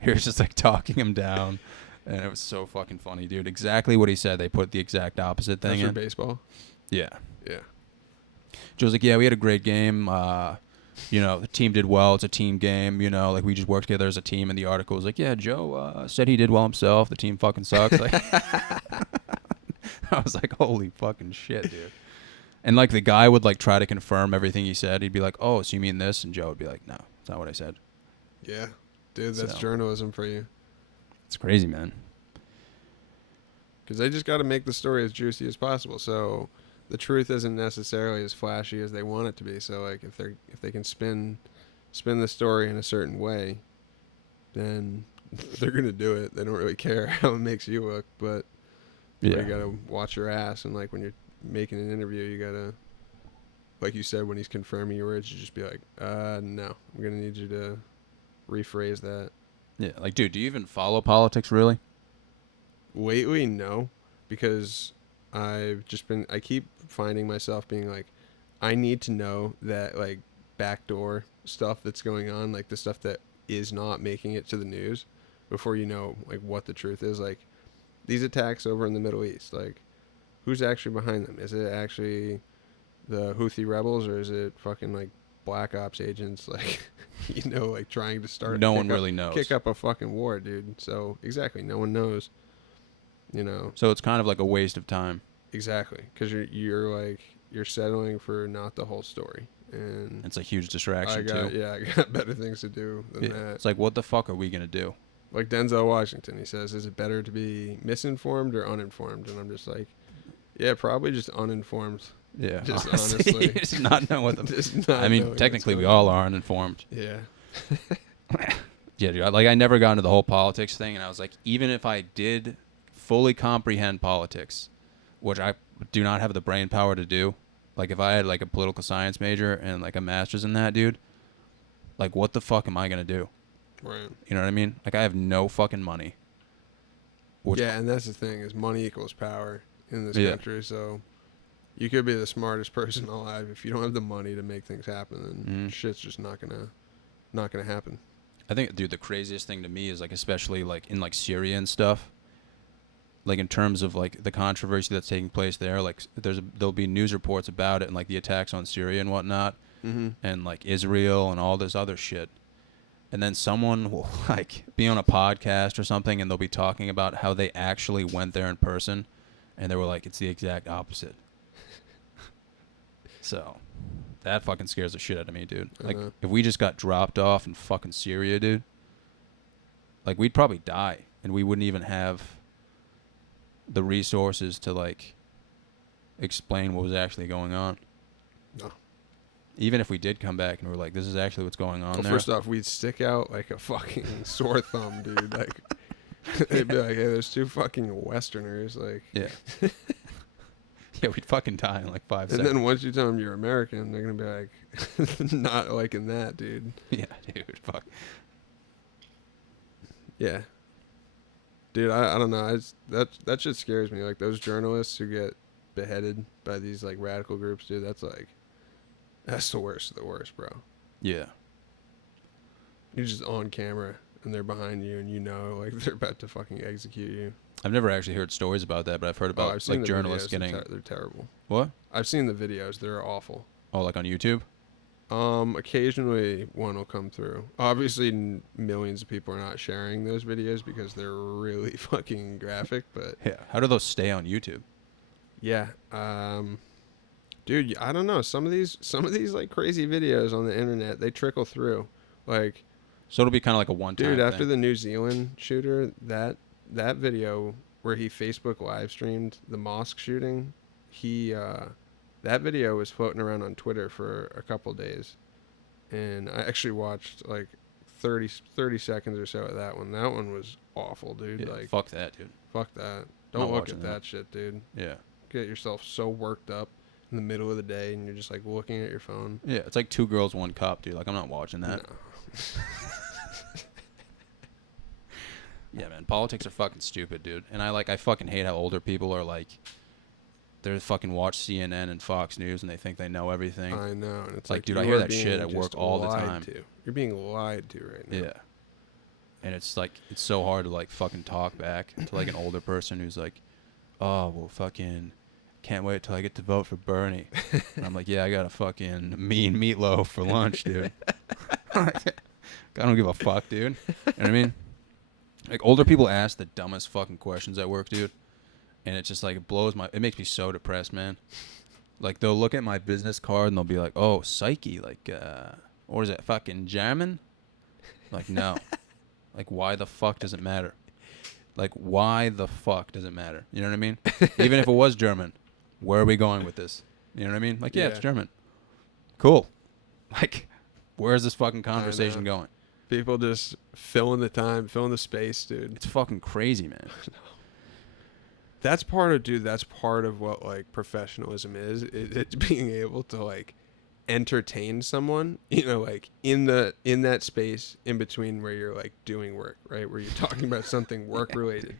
he was just like talking him down and it was so fucking funny, dude. Exactly what he said. They put the exact opposite thing in. For baseball? Yeah. Yeah. Joe's like, yeah, we had a great game. You know, the team did well. It's a team game. You know, like we just worked together as a team. And the article was like, yeah, Joe said he did well himself. The team fucking sucks. Like, I was like, holy fucking shit, dude. And like the guy would like try to confirm everything he said. He'd be like, oh, so you mean this? And Joe would be like, no, that's not what I said. Yeah, dude, that's journalism for you. It's crazy, man. Because they just got to make the story as juicy as possible. So the truth isn't necessarily as flashy as they want it to be. So like if they can spin the story in a certain way, then they're gonna do it. They don't really care how it makes you look, but you gotta watch your ass. And like when you're making an interview, you gotta, like you said, when he's confirming your words, you just be like, no, I'm gonna need you to rephrase that. Yeah, like dude, do you even follow politics really? Lately, no, because I keep finding myself being like, I need to know that like backdoor stuff that's going on, like the stuff that is not making it to the news, before you know like what the truth is. Like these attacks over in the Middle East, like who's actually behind them? Is it actually the Houthi rebels or is it fucking like black ops agents, like you know, like trying to start? No one really knows. Kick up a fucking war, dude. So exactly, no one knows. You know. So it's kind of like a waste of time. Exactly, because you're settling for not the whole story, and It's a huge distraction too. I got better things to do than that. It's like, what the fuck are we gonna do? Like Denzel Washington, he says, is it better to be misinformed or uninformed? And I'm just like, yeah, probably just uninformed. Yeah, Just honestly. just not know what the. Just not I mean, knowing technically, what's we going all on. are uninformed. Yeah. Yeah, dude. I never got into the whole politics thing, and I was like, even if I did fully comprehend politics, which I do not have the brain power to do, like if I had like a political science major and like a master's in that, dude, like what the fuck am I gonna do? Right. You know what I mean? Like I have no fucking money. Yeah, and that's the thing is money equals power in this Yeah. country. So you could be the smartest person alive if you don't have the money to make things happen, then shit's just not gonna happen. I think, dude, the craziest thing to me is like, especially like in like Syria and stuff. Like in terms of like the controversy that's taking place there, like there'll be news reports about it and like the attacks on Syria and whatnot, and like Israel and all this other shit. And then someone will like be on a podcast or something and they'll be talking about how they actually went there in person, and they were like, it's the exact opposite. So that fucking scares the shit out of me, dude. Like if we just got dropped off in fucking Syria, dude, like we'd probably die and we wouldn't even have the resources to like explain what was actually going on. No. Even if we did come back and we're like, this is actually what's going on there. First off, we'd stick out like a fucking sore thumb, dude. Like they'd be like, hey, there's two fucking Westerners, like. Yeah. Yeah, we'd fucking die in like 5 And seconds. then once you tell them you're American, they're gonna be like, not liking that, dude. Yeah, dude, fuck. Yeah. Dude, I don't know. That shit scares me. Like those journalists who get beheaded by these like radical groups, dude. That's the worst of the worst, bro. Yeah. You're just on camera and they're behind you, and you know like they're about to fucking execute you. I've never actually heard stories about that, but I've heard about I've seen like the journalists videos. getting They're terrible. What? I've seen the videos. They're awful. Oh, like on YouTube? Occasionally one will come through. Obviously, millions of people are not sharing those videos because they're really fucking graphic. But Yeah. How do those stay on YouTube? yeah, dude, I don't know. Some of these like crazy videos on the internet, they trickle through. Like, So it'll be kind of like a one-time dude, after thing. the New Zealand shooter, that video where he Facebook live streamed the mosque shooting, that video was floating around on Twitter for a couple days, and I actually watched like 30 seconds or so of that one. That one was awful, dude. Yeah, Like, fuck that, dude. fuck that. Not Don't look watching at that. that shit, dude. Yeah. Get yourself so worked up in the middle of the day, and you're just like looking at your phone. Yeah, it's like Two Girls, One Cup, dude. Like, I'm not watching that. No. Yeah, man. Politics are fucking stupid, dude. And I fucking hate how older people are like, they fucking watch CNN and Fox News and they think they know everything. I know, and it's Like, like, dude, I you hear are that shit being at work just all the lied time. to. You're being lied to right now. Yeah. And it's like, it's so hard to like fucking talk back to like an older person who's like, oh, well, fucking can't wait till I get to vote for Bernie. And I'm like, yeah, I got a fucking mean meatloaf for lunch, dude. I don't give a fuck, dude. You know what I mean? Like, older people ask the dumbest fucking questions at work, dude. And it's just like, it makes me so depressed, man. Like, they'll look at my business card and they'll be like, oh, psyche, like, what is it, fucking German? Like, no. Like, why the fuck does it matter? Like, why the fuck does it matter? You know what I mean? Even if it was German, where are we going with this? You know what I mean? Like, yeah, it's German. Cool. Like, where's this fucking conversation going? People just filling the time, filling the space, dude. It's fucking crazy, man. That's part of what like professionalism is. It's being able to like entertain someone, you know, like in that space in between where you're like doing work, right? Where you're talking about something work related.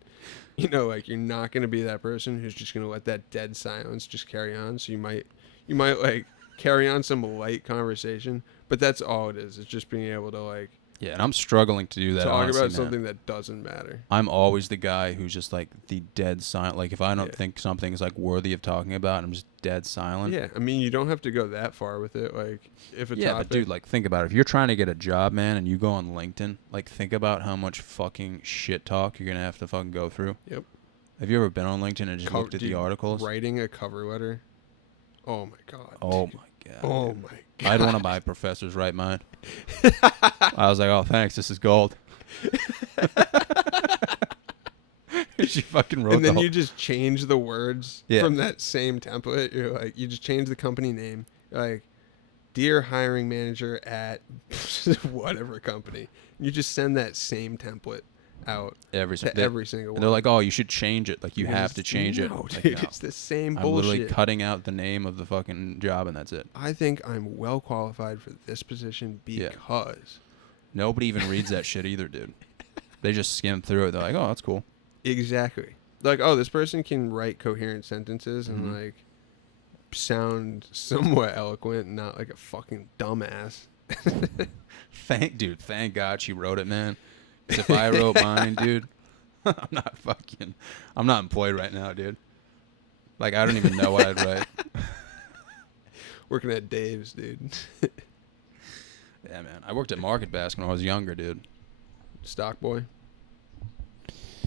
You know, like you're not going to be that person who's just going to let that dead silence just carry on. So you might like carry on some light conversation, but that's all it is. It's just being able to like Yeah, and I'm struggling to do that. talk honestly, about man. something that doesn't matter. I'm always the guy who's just like the dead silent. Like if I don't Yeah. think something is like worthy of talking about, I'm just dead silent. Yeah, I mean, you don't have to go that far with it. Like, if a Yeah, topic, but dude, like think about it. If you're trying to get a job, man, and you go on LinkedIn, like think about how much fucking shit talk you're gonna have to fucking go through. Yep. Have you ever been on LinkedIn and just looked at the articles? Writing a cover letter. Oh my god. Oh dude. my god. Oh dude. my god. I'd want to buy Professor's Right Mind. I was like, oh, thanks. This is gold. She fucking wrote And then the whole... you just change the words Yeah. from that same template. You're like, you just change the company name. You're like, dear hiring manager at whatever company. You just send that same template out every to every single one. And they're like, oh, you should change it. Like, you Because have to change it. no, Like, dude, no. it's the same I'm bullshit. literally cutting out the name of the fucking job, and that's it. I think I'm well qualified for this position Yeah. because Nobody even reads that shit either, dude. They just skim through it. They're like, oh, that's cool. exactly. Like, oh, this person can write coherent sentences and Mhm. like sound somewhat eloquent and not like a fucking dumbass. Thank God she wrote it, man. 'Cause if I wrote mine, dude, I'm not employed right now, dude. Like, I don't even know what I'd write. Working at Dave's, dude. Yeah, man. I worked at Market Basket when I was younger, dude. Stock boy.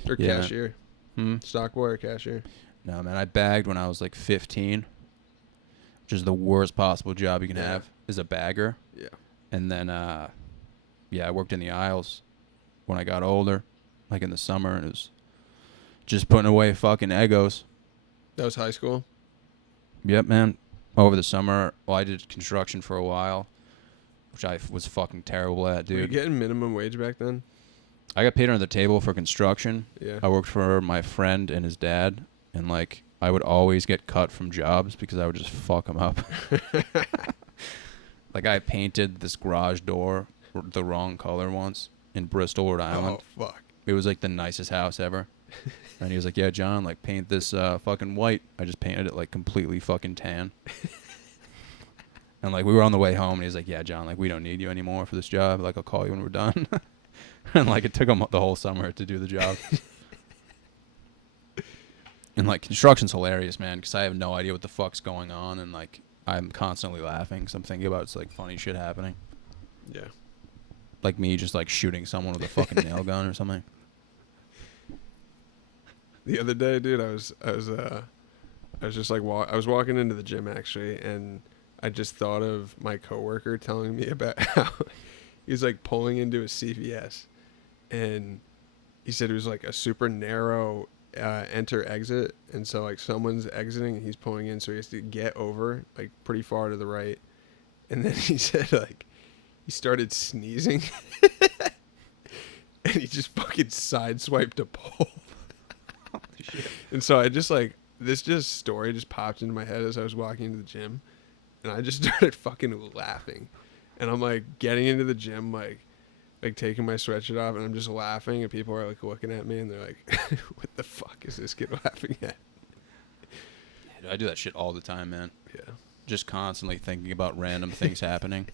Or Yeah. cashier. Hmm? Stock boy or cashier. No, man. I bagged when I was like 15, which is the worst possible job you can Yeah. have, is a bagger. Yeah. And then, yeah, I worked in the aisles when I got older, like in the summer, and it was just putting away fucking Eggos. That was high school. Yep, man. Over the summer, well, I did construction for a while, which I was fucking terrible at, Were you dude. getting minimum wage back then? I got paid under the table for construction. Yeah. I worked for my friend and his dad, and like I would always get cut from jobs because I would just fuck them up. Like, I painted this garage door the wrong color once in Bristol, Rhode Island. Oh, fuck. It was like the nicest house ever. And he was like, yeah, John, like, paint this fucking white. I just painted it like completely fucking tan. And like, we were on the way home, and he's like, yeah, John, like, we don't need you anymore for this job. Like, I'll call you when we're done. And like, it took him the whole summer to do the job. And like, construction's hilarious, man, because I have no idea what the fuck's going on, and like, I'm constantly laughing because I'm thinking about it's like funny shit happening. Yeah. Like me just like shooting someone with a fucking nail gun or something. The other day, dude, I was just like I was walking into the gym actually, and I just thought of my coworker telling me about how he was like pulling into a CVS, and he said it was like a super narrow enter exit, and so like someone's exiting and he's pulling in, so he has to get over like pretty far to the right, and then he said like he started sneezing, and he just fucking sideswiped a pole. And so I just like this story just popped into my head as I was walking into the gym, and I just started fucking laughing, and I'm like getting into the gym like taking my sweatshirt off, and I'm just laughing, and people are like looking at me, and they're like, "What the fuck is this kid laughing at?" Yeah, dude, I do that shit all the time, man. Yeah. Just constantly thinking about random things happening.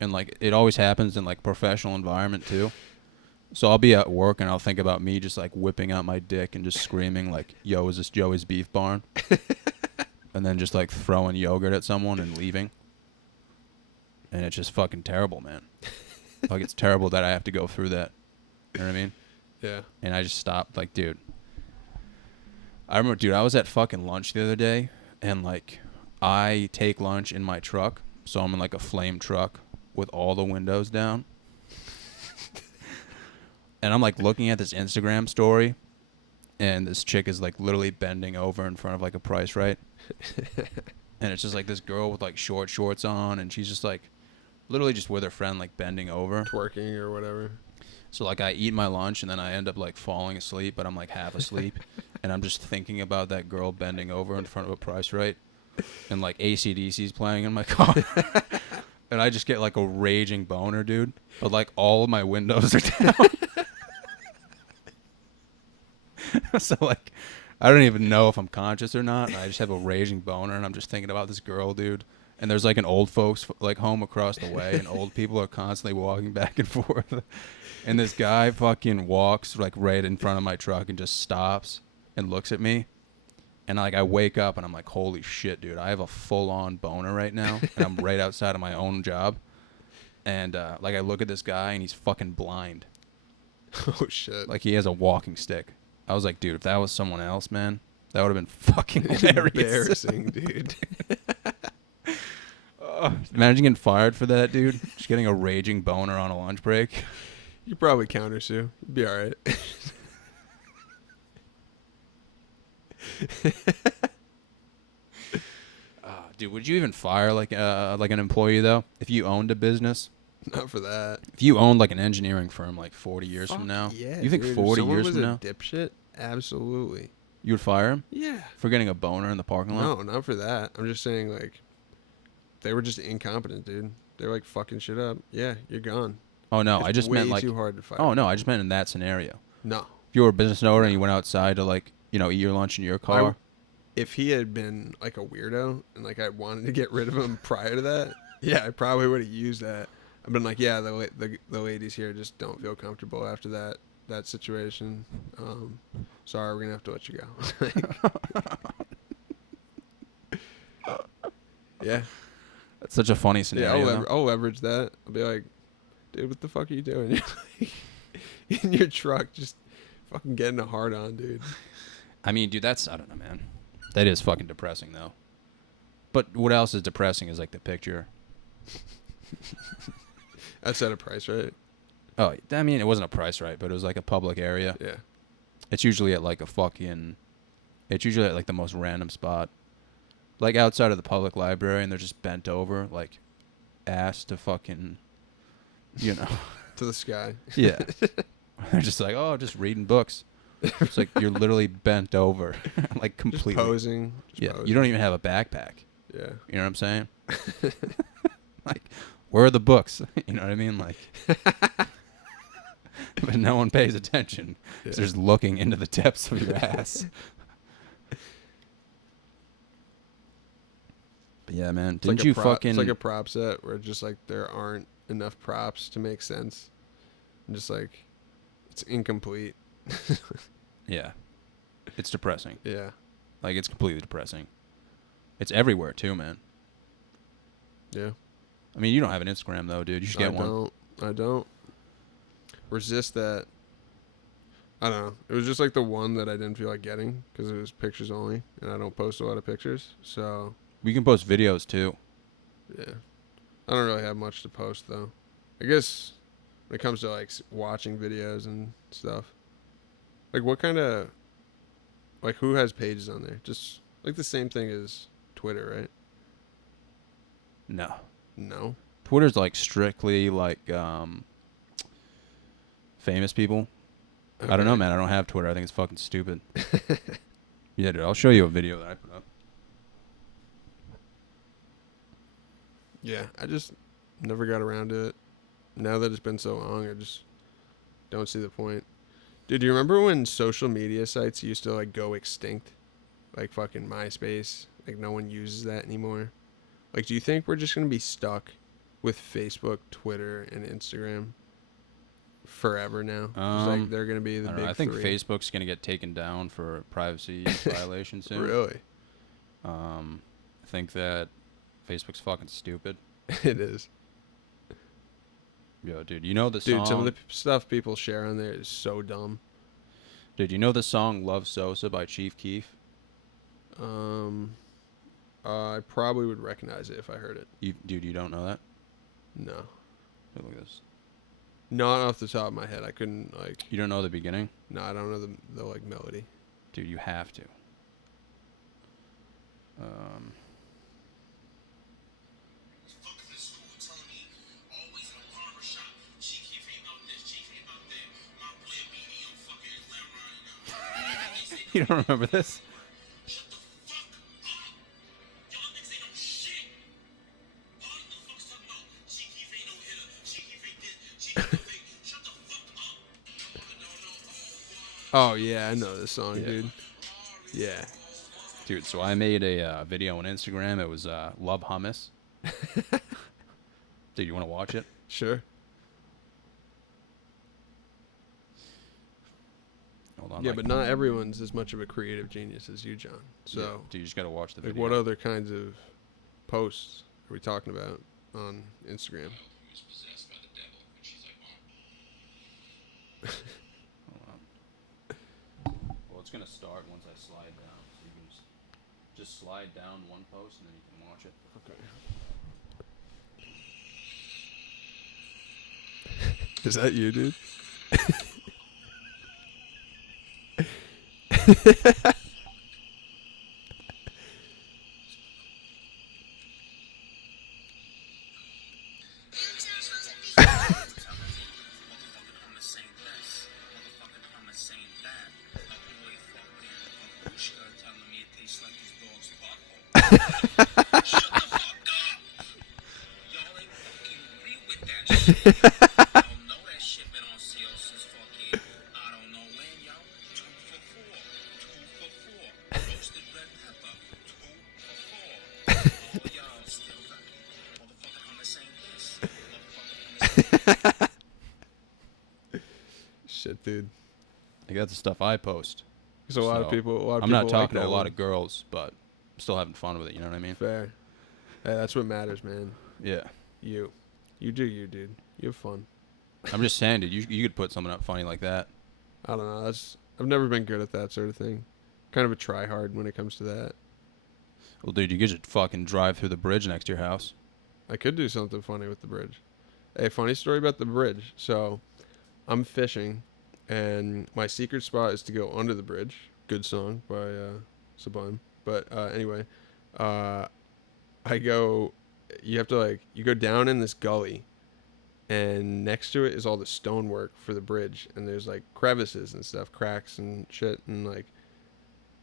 And like, it always happens in like professional environment too. So I'll be at work and I'll think about me just like whipping out my dick and just screaming like, yo, is this Joey's Beef Barn? And then just like throwing yogurt at someone and leaving. And it's just fucking terrible, man. Like, it's terrible that I have to go through that. You know what I mean? Yeah. And I just stopped. Like, dude, I remember, dude, I was at fucking lunch the other day, and like, I take lunch in my truck. So I'm in like a flame truck with all the windows down. And I'm like looking at this Instagram story, and this chick is like literally bending over in front of like a Price Right. And it's just like this girl with like short shorts on, and she's just like literally just with her friend like bending over. Twerking or whatever. So like, I eat my lunch and then I end up like falling asleep, but I'm like half asleep. And I'm just thinking about that girl bending over in front of a Price Right. And like AC/DC's playing in my car. And I just get like a raging boner, dude. But like, all of my windows are down. So like, I don't even know if I'm conscious or not. And I just have a raging boner, and I'm just thinking about this girl, dude. And there's like an old folks like home across the way, and old people are constantly walking back and forth. And this guy fucking walks like right in front of my truck and just stops and looks at me. And like, I wake up and I'm like, holy shit, dude, I have a full on boner right now. And I'm right outside of my own job. And like, I look at this guy and he's fucking blind. Oh shit. Like, he has a walking stick. I was like, dude, if that was someone else, man, that would have been fucking hilarious. Embarrassing, dude. Imagine getting fired for that, dude. Just getting a raging boner on a lunch break. You probably counter sue. You'd be all right. Dude, would you even fire like an employee though if you owned a business? Not for that. If you owned like an engineering firm like 40 years Fuck from now, yeah, you think dude. If 40 someone years was from a now dipshit, absolutely. you would fire him Yeah. for getting a boner in the parking lot? No, not for that. I'm just saying, like, they were just incompetent, dude. They were like fucking shit up. Yeah, you're gone. Oh no, It's I just way meant like. too hard to fire. Oh no, I just meant in that scenario. No. If you were a business owner and you went outside to like eat your lunch in your car. If he had been like a weirdo and like I wanted to get rid of him prior to that, yeah, I probably would have used that. I've been like, yeah, the ladies here just don't feel comfortable after that situation. Sorry, we're gonna have to let you go. Yeah, That's such a funny scenario. yeah, I'll leverage that. I'll be like, dude, what the fuck are you doing? You're like in your truck, just fucking getting a hard on, dude. I mean, dude, I don't know, man. That is fucking depressing, though. But what else is depressing is, like, the picture. That's at a price, right? Oh, I mean, it wasn't a price right, but it was, like, a public area. Yeah. It's usually at, like, it's usually at, like, the most random spot. Like, outside of the public library, and they're just bent over, like, ass to fucking, To the sky. Yeah. They're just like, oh, just reading books. It's like you're literally bent over, like completely. Just posing. Yeah, you don't even have a backpack. Yeah. You know what I'm saying? Like, where are the books? You know what I mean? Like, but no one pays attention. Yeah. They're just looking into the depths of your ass. But yeah, man, didn't you fucking? It's like a prop set where just like there aren't enough props to make sense, and just like it's incomplete. Yeah. It's depressing. Yeah. Like, it's completely depressing. It's everywhere, too, man. Yeah. I mean, you don't have an Instagram, though, dude. You should get one. I don't. Resist that. I don't know. It was just, like, the one that I didn't feel like getting because it was pictures only, and I don't post a lot of pictures, so... We can post videos, too. Yeah. I don't really have much to post, though. I guess when it comes to, like, watching videos and stuff... Like, what kind of... Like, who has pages on there? Just, like, the same thing as Twitter, right? No. No? Twitter's, like, strictly, like, famous people. Okay. I don't know, man. I don't have Twitter. I think it's fucking stupid. Yeah, dude. I'll show you a video that I put up. Yeah, I just never got around to it. Now that it's been so long, I just don't see the point. Dude, do you remember when social media sites used to, like, go extinct? Like, fucking MySpace. Like, no one uses that anymore. Like, do you think we're just going to be stuck with Facebook, Twitter, and Instagram forever now? Just like, they're going to be the big I think three. Facebook's going to get taken down for privacy violations soon. Really? I think that Facebook's fucking stupid. It is. Yo, dude, you know the song... Dude, some of the stuff people share on there is so dumb. Dude, you know the song Love Sosa by Chief Keef? I probably would recognize it if I heard it. Dude, you don't know that? No. Hey, look at this. Not off the top of my head. I couldn't, like... You don't know the beginning? No, I don't know the like, melody. Dude, you have to. You don't remember this? Oh, yeah, I know this song, Yeah. dude. Yeah. Dude, so I made a video on Instagram. It was Love Hummus. Dude, you want to watch it? Sure. Hold on. Yeah, like, but not everyone's as much of a creative genius as you, John. So, yeah, dude, you just got to watch the like, video. what other kinds of posts are we talking about on Instagram? Hold on. Well, it's going to start once I slide down. So you can just slide down one post and then you can watch it. Okay. Is that you, dude? Shit, dude. Like that's the stuff I post. There's a lot of So, people. A lot of I'm people not talking like to that a lot one. of girls, but I'm still having fun with it. You know what I mean? Fair. Hey, that's what matters, man. Yeah. You do you, dude. You have fun. I'm just saying, dude. You could put something up funny like that. I don't know. I've never been good at that sort of thing. Kind of a try hard when it comes to that. Well, dude, you could just fucking drive through the bridge next to your house. I could do something funny with the bridge. Hey, funny story about the bridge. So, I'm fishing, and my secret spot is to go under the bridge. Good song by Sublime. But anyway, I go. You have to you go down in this gully, and next to it is all the stonework for the bridge, and there's like crevices and stuff, cracks and shit, and like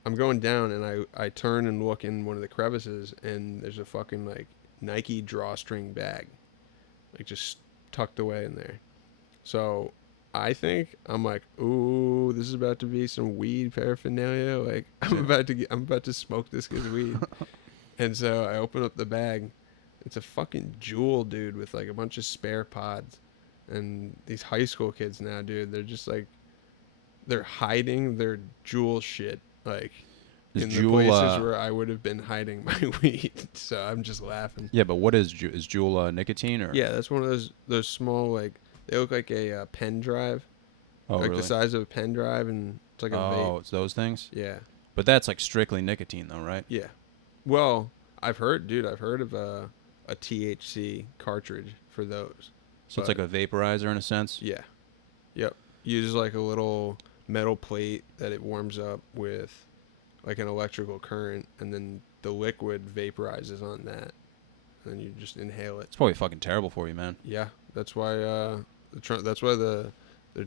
I'm going down, and I turn and look in one of the crevices, and there's a fucking like Nike drawstring bag, like just tucked away in there. So I think I'm like, ooh, this is about to be some weed paraphernalia. Like I'm about to smoke this kid's weed. And so I open up the bag. It's a fucking Jewel, dude, with like a bunch of spare pods. And these high school kids now, dude, they're just like, they're hiding their Jewel shit, like Is in Juul, the places where I would have been hiding my weed. So I'm just laughing. Yeah, but what is Juul nicotine or? Yeah, that's one of those small, like, they look like a pen drive, Oh, like really? the size of a pen drive, and it's like a vape. Oh, it's those things. Yeah, But that's like strictly nicotine, though, right? yeah. Well, I've heard of a THC cartridge for those. So it's like a vaporizer in a sense. Yeah. Yep. Uses like a little metal plate that it warms up with like an electrical current, and then the liquid vaporizes on that, and then you just inhale it. It's probably fucking terrible for you, man. Yeah, that's why they're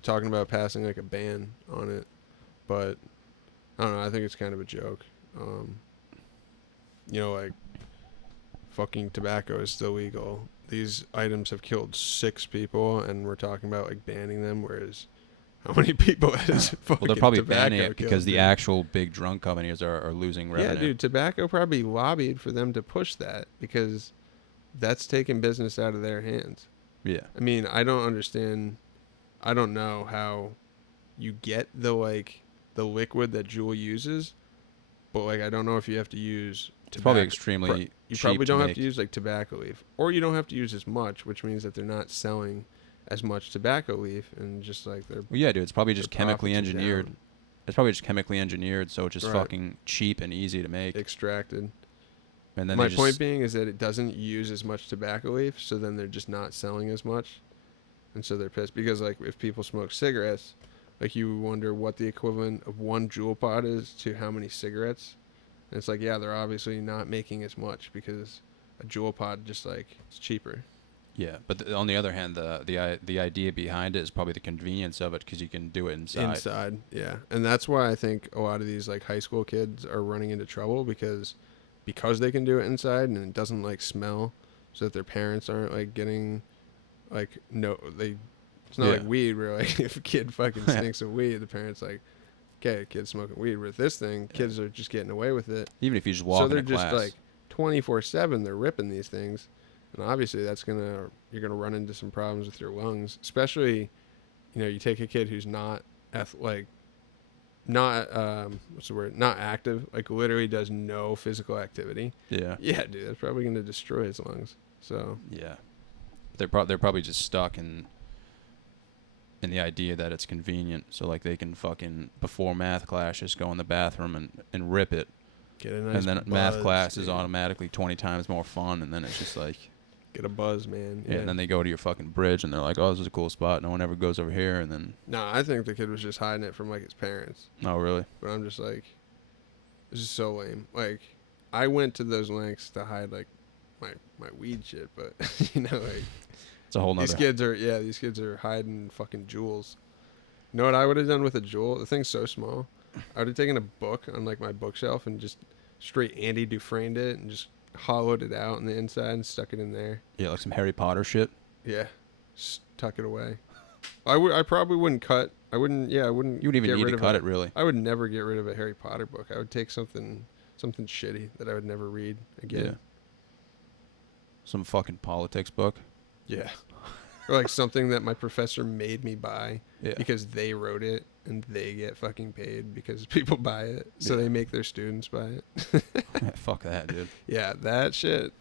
talking about passing like a ban on it, but I don't know. I think it's kind of a joke. Like fucking tobacco is still legal. These items have killed 6 people, and we're talking about like banning them. Whereas, how many people has fucking Well, they're probably tobacco banning it killed, because the dude? actual big drunk companies are losing revenue. Yeah, dude, tobacco probably lobbied for them to push that because that's taking business out of their hands. Yeah. I mean, I don't understand. I don't know how you get the liquid that Juul uses, but like I don't know if you have to use It's probably extremely you cheap probably don't to have make. to use like tobacco leaf, or you don't have to use as much, which means that they're not selling as much tobacco leaf, and just like Well, yeah, dude, it's probably just their chemically profits are engineered. down, It's probably just chemically engineered, so it's just Right. fucking cheap and easy to make. extracted. And then My they just, point being is that it doesn't use as much tobacco leaf, so then they're just not selling as much, and so they're pissed because like if people smoke cigarettes, like you wonder what the equivalent of one Juul pod is to how many cigarettes, and it's like yeah, they're obviously not making as much because a Juul pod just like it's cheaper. yeah. But on the other hand, the idea behind it is probably the convenience of it because you can do it inside. Yeah, and that's why I think a lot of these like high school kids are running into trouble because they can do it inside and it doesn't like smell, so that their parents aren't like getting like it's not like Yeah. weed where like if a kid fucking stinks of weed, the parents like, okay, kid's smoking weed. With this thing, kids are just getting away with it, Even if you just walk so they're into just class. like 24/7 they're ripping these things, and obviously you're gonna run into some problems with your lungs, especially you take a kid who's not not what's the word, not active, like literally does no physical activity. Yeah. Yeah, dude, that's probably gonna destroy his lungs. So Yeah. They're probably just stuck in the idea that it's convenient, so like they can fucking before math class just go in the bathroom and rip it, get a nice and then buzz, math class is dude. automatically 20 times more fun, and then it's just like Get a buzz, man. Yeah, and then they go to your fucking bridge, and they're like, "Oh, this is a cool spot. No one ever goes over here." And then, No, I think the kid was just hiding it from like his parents. oh, really? But I'm just like, this is so lame. Like, I went to those lengths to hide like my weed shit, but you know, like It's a whole nother. these kids are hiding fucking jewels. You know what I would have done with a jewel? The thing's so small. I would have taken a book on like my bookshelf and just straight Andy Dufresne'd it and just hollowed it out on the inside and stuck it in there. Yeah, like some Harry Potter shit. Yeah, just tuck it away. I probably wouldn't cut. I wouldn't. Yeah, I wouldn't. You would even get need rid to of cut it, really. I would never get rid of a Harry Potter book. I would take something shitty that I would never read again. Yeah. Some fucking politics book. Yeah. Or like something that my professor made me buy Yeah. because they wrote it and they get fucking paid because people buy it. So Yeah. they make their students buy it. Yeah, fuck that, dude. Yeah, that shit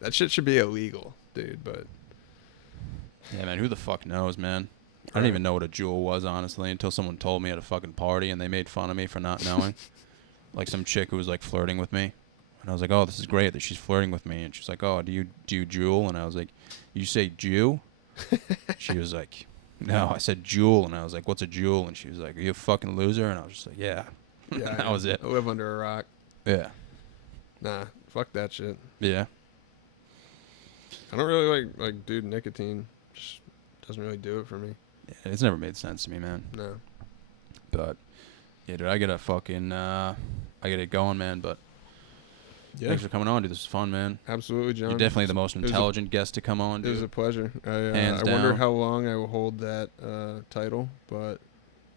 should be illegal, dude, but Yeah, man, who the fuck knows, man? I Right. didn't even know what a jewel was, honestly, until someone told me at a fucking party, and they made fun of me for not knowing. Like some chick who was like flirting with me, and I was like, "Oh, this is great that she's flirting with me." And she's like, "Oh, do you jewel?" And I was like, "You say Jew?" She was like, "No, I said jewel." And I was like, "What's a jewel?" And she was like, "Are you a fucking loser?" And I was just like, "Yeah." yeah, That was it. I live under a rock. Yeah. Nah, fuck that shit. Yeah. I don't really like dude, nicotine just doesn't really do it for me. Yeah, it's never made sense to me, man. No. But yeah, dude, I gotta fucking I gotta get going, man. But Yeah. thanks for coming on, dude. This is fun, man. Absolutely, John. You're definitely the most was a- intelligent guest to come on, It was dude. a pleasure. Hands I wonder down. how long I will hold that title, but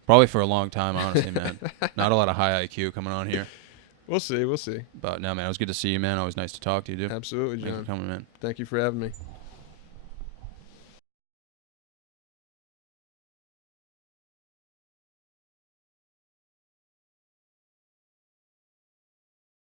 Probably for a long time, honestly, man. Not a lot of high IQ coming on here. we'll see. We'll see. But no, man, it was good to see you, man. Always nice to talk to you, dude. Absolutely, Thanks John. for coming, man. Thank you for having me.